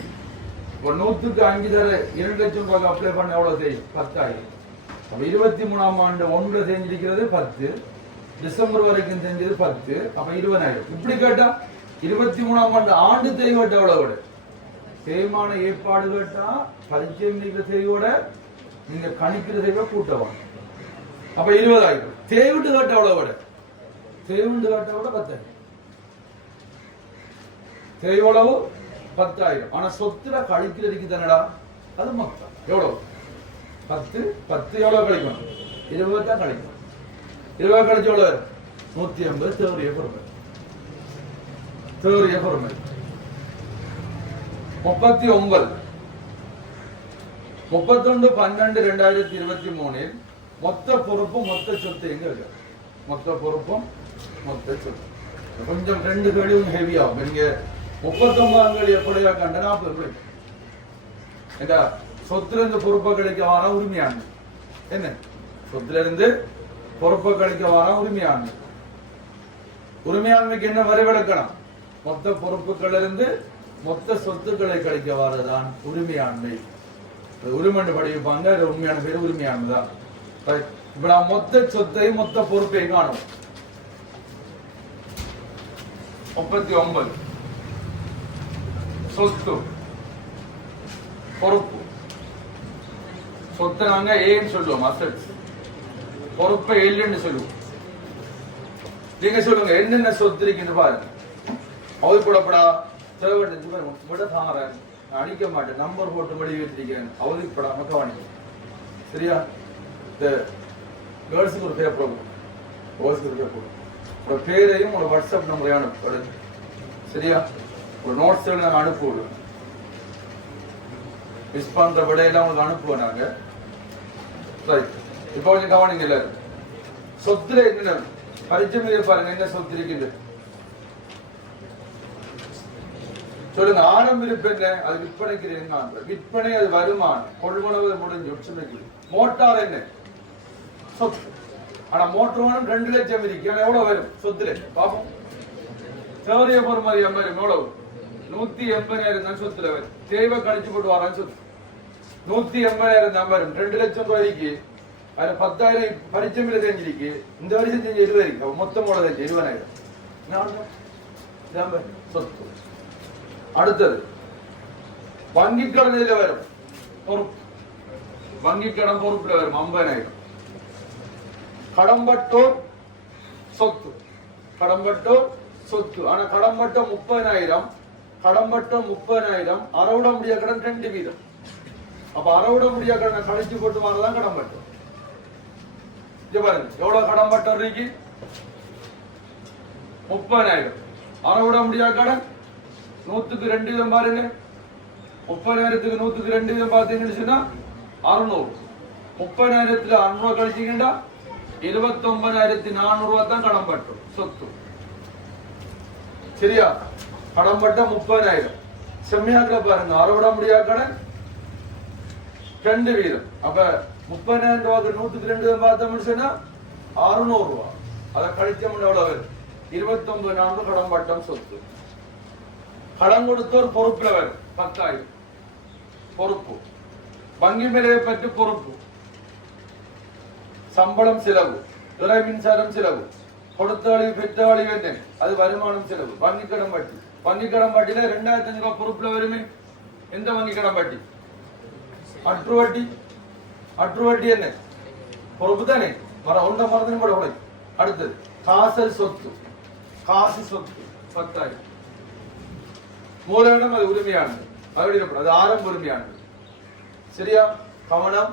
ஒரு 100க்கு 5 தர 2 லட்சம் ரூபாய்க்கு அப்ளை பண்ண எவ்வளவு செய்யும்? 10,000. அப்ப 23ஆம் ஆண்டு 1 செஞ்சிருக்கிறது 10. டிசம்பர் வரைக்கும் செஞ்சது 10. அப்ப 20,000. இப்படி கேட்டா 23ஆம் ஆண்டு தேய்வட்ட எவ்வளவு? தேய்மான ஏற்பாடு கேட்டா பரிச்சயம் தேவையோட நீங்க கணிக்கிற தேவை கூட்டவும். அப்ப 20,000. தேவிட்டு கேட்ட எவ்வளவு? தேவிட்டு கேட்ட விட 10,000. தேவையளவு 10,000. ஆனா சொத்துல கழிக்கிறதுக்கு தானடா அது மொத்தம் எவ்வளவு? 10 எவ்வளவு கழிக்கணும்? 20 தான் கழிக்கணும். 20 கழிச்சு எவ்வளவு? 150 தேவைய பொறுமை. 39 31/12/2023 மொத்த பொறுப்பு மொத்த சொத்து எங்க இருக்கு? மொத்த பொறுப்பும் மொத்த சொத்து. கொஞ்சம் 2 கேள்வியும் ஹெவியா. நீங்க 39ஆம் கேள்வி எப்படியா கண்டனா எப்படி என்ன சொத்துல இருந்து பொறுப்பை கழிக்க வர உரிமையானது என்ன? சொத்துல இருந்து பொறுப்பை கழிக்க வர உரிமையானது. உரிமையாண்மைக்கு என்ன வரைவிலக்கணம்? மொத்த பொறுப்புகள் இருந்து மொத்த சொத்துக்களை கழிக்க வரதான் உரிமையாண்மை. உரிமை படிப்பாங்க. உண்மையான பேரு உரிமையானதுதான். இப்ப நான் மொத்த சொத்தையும் மொத்த பொறுப்பையும் காணும். 39 சொத்து பொறுப்பு. சொத்தை நாங்க ஏன்னு சொல்லுவோம் அசெட்ஸ். பொறுப்பை இல்லைன்னு சொல்லுவோம். நீங்க சொல்லுங்க என்னென்ன சொத்து இருக்குன்னு பாருங்க. அவரு கூடப்படா விட தாரேன் அடிக்க மாட்டேன். நம்பர் போட்டு மொழி வச்சிருக்கேன். அவதிப்படாம கவனிக்க. சரியா? இந்த கேர்ள்ஸுக்கு ஒரு பேப்பர், பாய்ஸுக்கு ஒரு பேப்பர். உங்களோட பேரையும் உங்களோட வாட்ஸ்அப் நம்பரையும் அனுப்பு. சரியா? ஒரு நோட்ஸ் நாங்கள் அனுப்பிவிடுவோம். மிஸ் பண்ற விடையெல்லாம் உங்களுக்கு அனுப்புவோம் நாங்க. இப்போ கொஞ்சம் கவனிங்க எல்லாரும். சொத்துல என்ன பரிச்சயம் பாருங்க. என்ன சொத்து இருக்குது சொல்லுங்க. ஆரம்ப இருப்பு என்ன? அது விற்பனைக்கு என்ன? விற்பனை அது வருமானம். கொள்முதல் முடிஞ்சு உச்சமைக்கு. மோட்டார் என்ன? சொத்து. ஆனா மோட்டர் 2 லட்சம் இருக்கு. எவ்வளவு வரும் சொத்துல பாப்போம். தேவைய பொறுமதி எவ்வளவு? 180,000 தான் சொத்துல வரும். தேவை கழிச்சு போட்டு வரான்னு சொத்து 180,000 தான் வரும். 2 லட்சம் ரூபாய்க்கு அதுல 10,000 பரிச்சமையில செஞ்சிருக்கு. இந்த வருஷம் செஞ்சு 20 இருக்கு. மொத்தம் 20,000 சொத்து. அடுத்தது வங்கி கடன் வரும் பொறுப்பு. வங்கி கடன் பொறுப்புல வரும் 50,000. கடம்பட்டோர் சொத்து. கடம்பட்டோர் சொத்து. ஆனா கடம்பட்டம் 30,000. கடம்பட்டம் 30,000. அறவிட முடிய கடன் 2 வீதம். அப்ப அறவிட முடிய கடனை கழிச்சு போட்டு வரதான் கடம்பட்டம். பாருங்க எவ்வளவு கடம்பட்டம் இருக்கு? 30,000. அறவிட முடியாத கடன் 100க்கு 2 வீதம் பாருங்க. 30,000க்கு 100க்கு 2 வீதம் பார்த்தீங்கன்னு சொன்னா 600. 30,000த்துல 600 கழிச்சீங்கன்னா 29,400 தான் கடம்பட்டம் சொத்து. சரியா? கடம்பட்டம் 30,000. செம்மையாக்கல பாருங்க. அறவிட முடியாத கடன் 2 வீதம். அப்ப 30,000 ரூபாய்க்கு 100க்கு 2 வீதம் பார்த்தோம்னு சொன்னா 600 ரூபாய். அதை கழிச்சோம்னா எவ்வளவு? 29,400 கடம்பட்டம் சொத்து. கடன் கொடுத்தோர் பொறுப்புல வரும் 10,000 பொறுப்பு. வங்கி மேலையை பற்றி பொறுப்பு. சம்பளம் செலவு, இறை மின்சாரம் செலவு, கொடுத்தாளி பெற்றாளி வேண்டேன் அது வருமானம் செலவு. வங்கிக்கடன் வட்டி, வங்கிக்கடன் வட்டியில 2500 ரூபாய் பொறுப்புல வருமே. எந்த வங்கிக்கடன் வட்டி? அற்று வட்டி. அற்று வட்டி என்ன பொறுப்பு தானே, வர ஒன்ற மரத்திനും கூட உடை. அடுத்தது காசல் சொத்து, காசு சொத்து 10,000. மூலதனம் அது உரிமையானது, அது ஆரம்ப உரிமையானது. சரியா? கவனம்,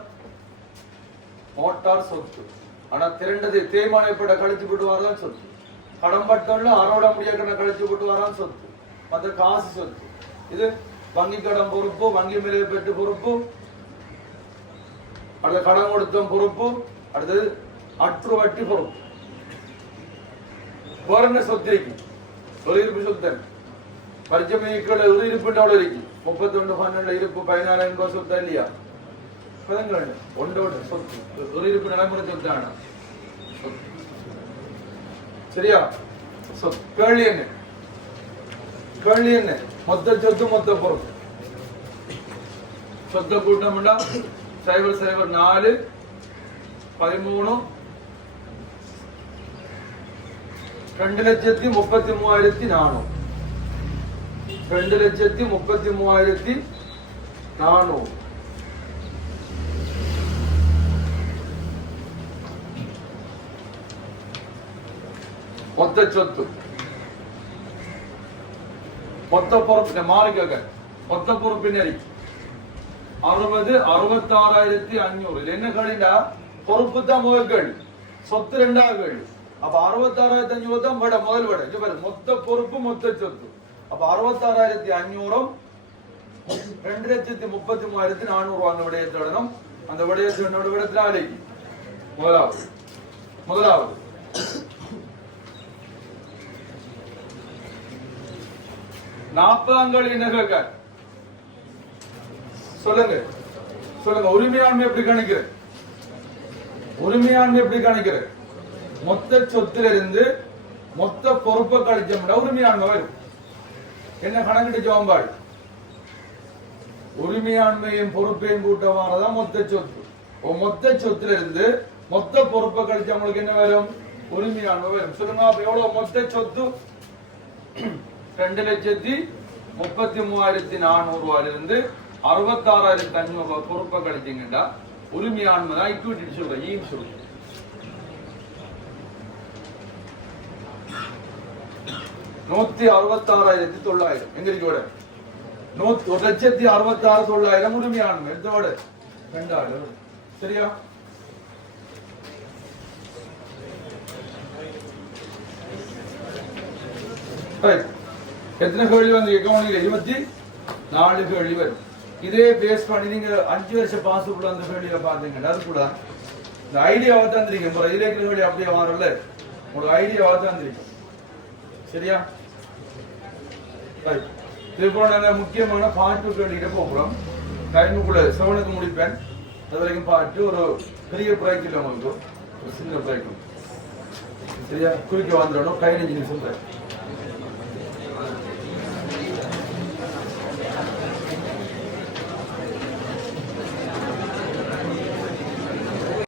மோட்டார் சொத்து. ஆனா திரண்டது தேய்மானப்பட கழிச்சு போட்டு வரான் சொத்து. கடன்பட்டோம்ல அறவிட முடியாத கழிச்சு போட்டு வரான் சொத்து. மற்ற காசு சொத்து. இது வங்கி கடன் பொறுப்பு, வங்கி மேலே பெற்று பொறுப்பு, அடுத்த கடன் கொடுத்த பொறுப்பு, அடுத்தது அற்று வட்டி பொறுப்பு. வேற என்ன சொத்து இருக்கு? ஒரு இருப்பு சொத்து பரிச்சமைக்குள்ள ஒரு இருப்பு இருக்கு. 31/12 இருப்பு 14 ரூபாய் சொத்தா இல்லையா? ஒன்றோட சொத்து ஒரு இருப்பு நடைமுறை சொத்தான. சரியா? கேள்வி என்ன? கேள்வி என்ன? மொத்த சொத்து மொத்த பொறுப்பு. சொத்த கூட்டம்டா 004 13 2,33,400. 2,33,400 மொத்த சொத்து. மொத்த பொறுப்பு மாறிக்க. மொத்த பொறுப்பினரி 60 66,500. என்ன கேள்விடா? பொறுப்பு தான் முதல் கேள்வி, சொத்து 2வது கேள்வி. அப்ப 66,500 தான் விட முதல் விட. இது பாரு, மொத்த பொறுப்பு மொத்த சொத்து. அப்ப 66,500 2,33,400 அந்த விடயத்தை விடணும். அந்த விடயத்தை விடத்துல ஆலைக்கு முதலாவது 40ஆம் கேள்வி என்ன கேட்க? சொல்லுங்க சொல்லுங்க. உரிமையாண்மை எப்படி கணிக்கிற? உரிமையாண்மை எப்படி கணிக்கிற? மொத்த சொத்துல இருந்து மொத்த பொறுப்பை கழிச்சோம்னா உரிமையாண்மை வரும். என்ன கணக்கிட்டு ஜோம்பாடு? உரிமையாண்மையும் பொறுப்பையும் கூட்டமானதான் மொத்த சொத்து. மொத்த சொத்துல இருந்து மொத்த பொறுப்பை கழிச்சவங்களுக்கு என்ன வரும்? உரிமையாண்மை வரும். சொல்லுங்க, அப்ப எவ்வளவு மொத்த சொத்து? 2,33,400 ரூபாயிலிருந்து 66,500 ரூபாய் பொறுப்பை கழிச்சீங்கன்னா உரிமையாண்மை தான் இக்விட்டி சொல்றேன். ஈன்னு சொல்றேன். $166,900 எங்கிரிக்கோட 1,66,900 உரிமையாண்மை எடுத்தோட 2,000. சரியா? எத்தனை கேள்வி வந்து அக்கௌண்ட்ல? 24 கேள்வி வரும். இதே பேஸ் பண்ணி நீங்க 5 வருஷம் பாஸ்புக்ல அந்த கேள்வியை பாத்தீங்கன்னா அது கூட இந்த ஐடியாவை தந்திருக்கேன். இதுல இருக்கிற கேள்வி அப்படியே மாறல, உங்களுக்கு ஐடியாவை தந்திருக்கேன். சரியா? இது போல முக்கியமான பாட்டு கேள்விகிட்ட போகிறோம். டைமுக்குள்ள 7க்கு முடிப்பேன். அது வரைக்கும் பாட்டு ஒரு பெரிய பிரேக் இல்லை, உங்களுக்கு ஒரு சின்ன பிரேக். சரியா? குறுக்க வந்துடணும். 15 நிமிஷம் பிரேக்.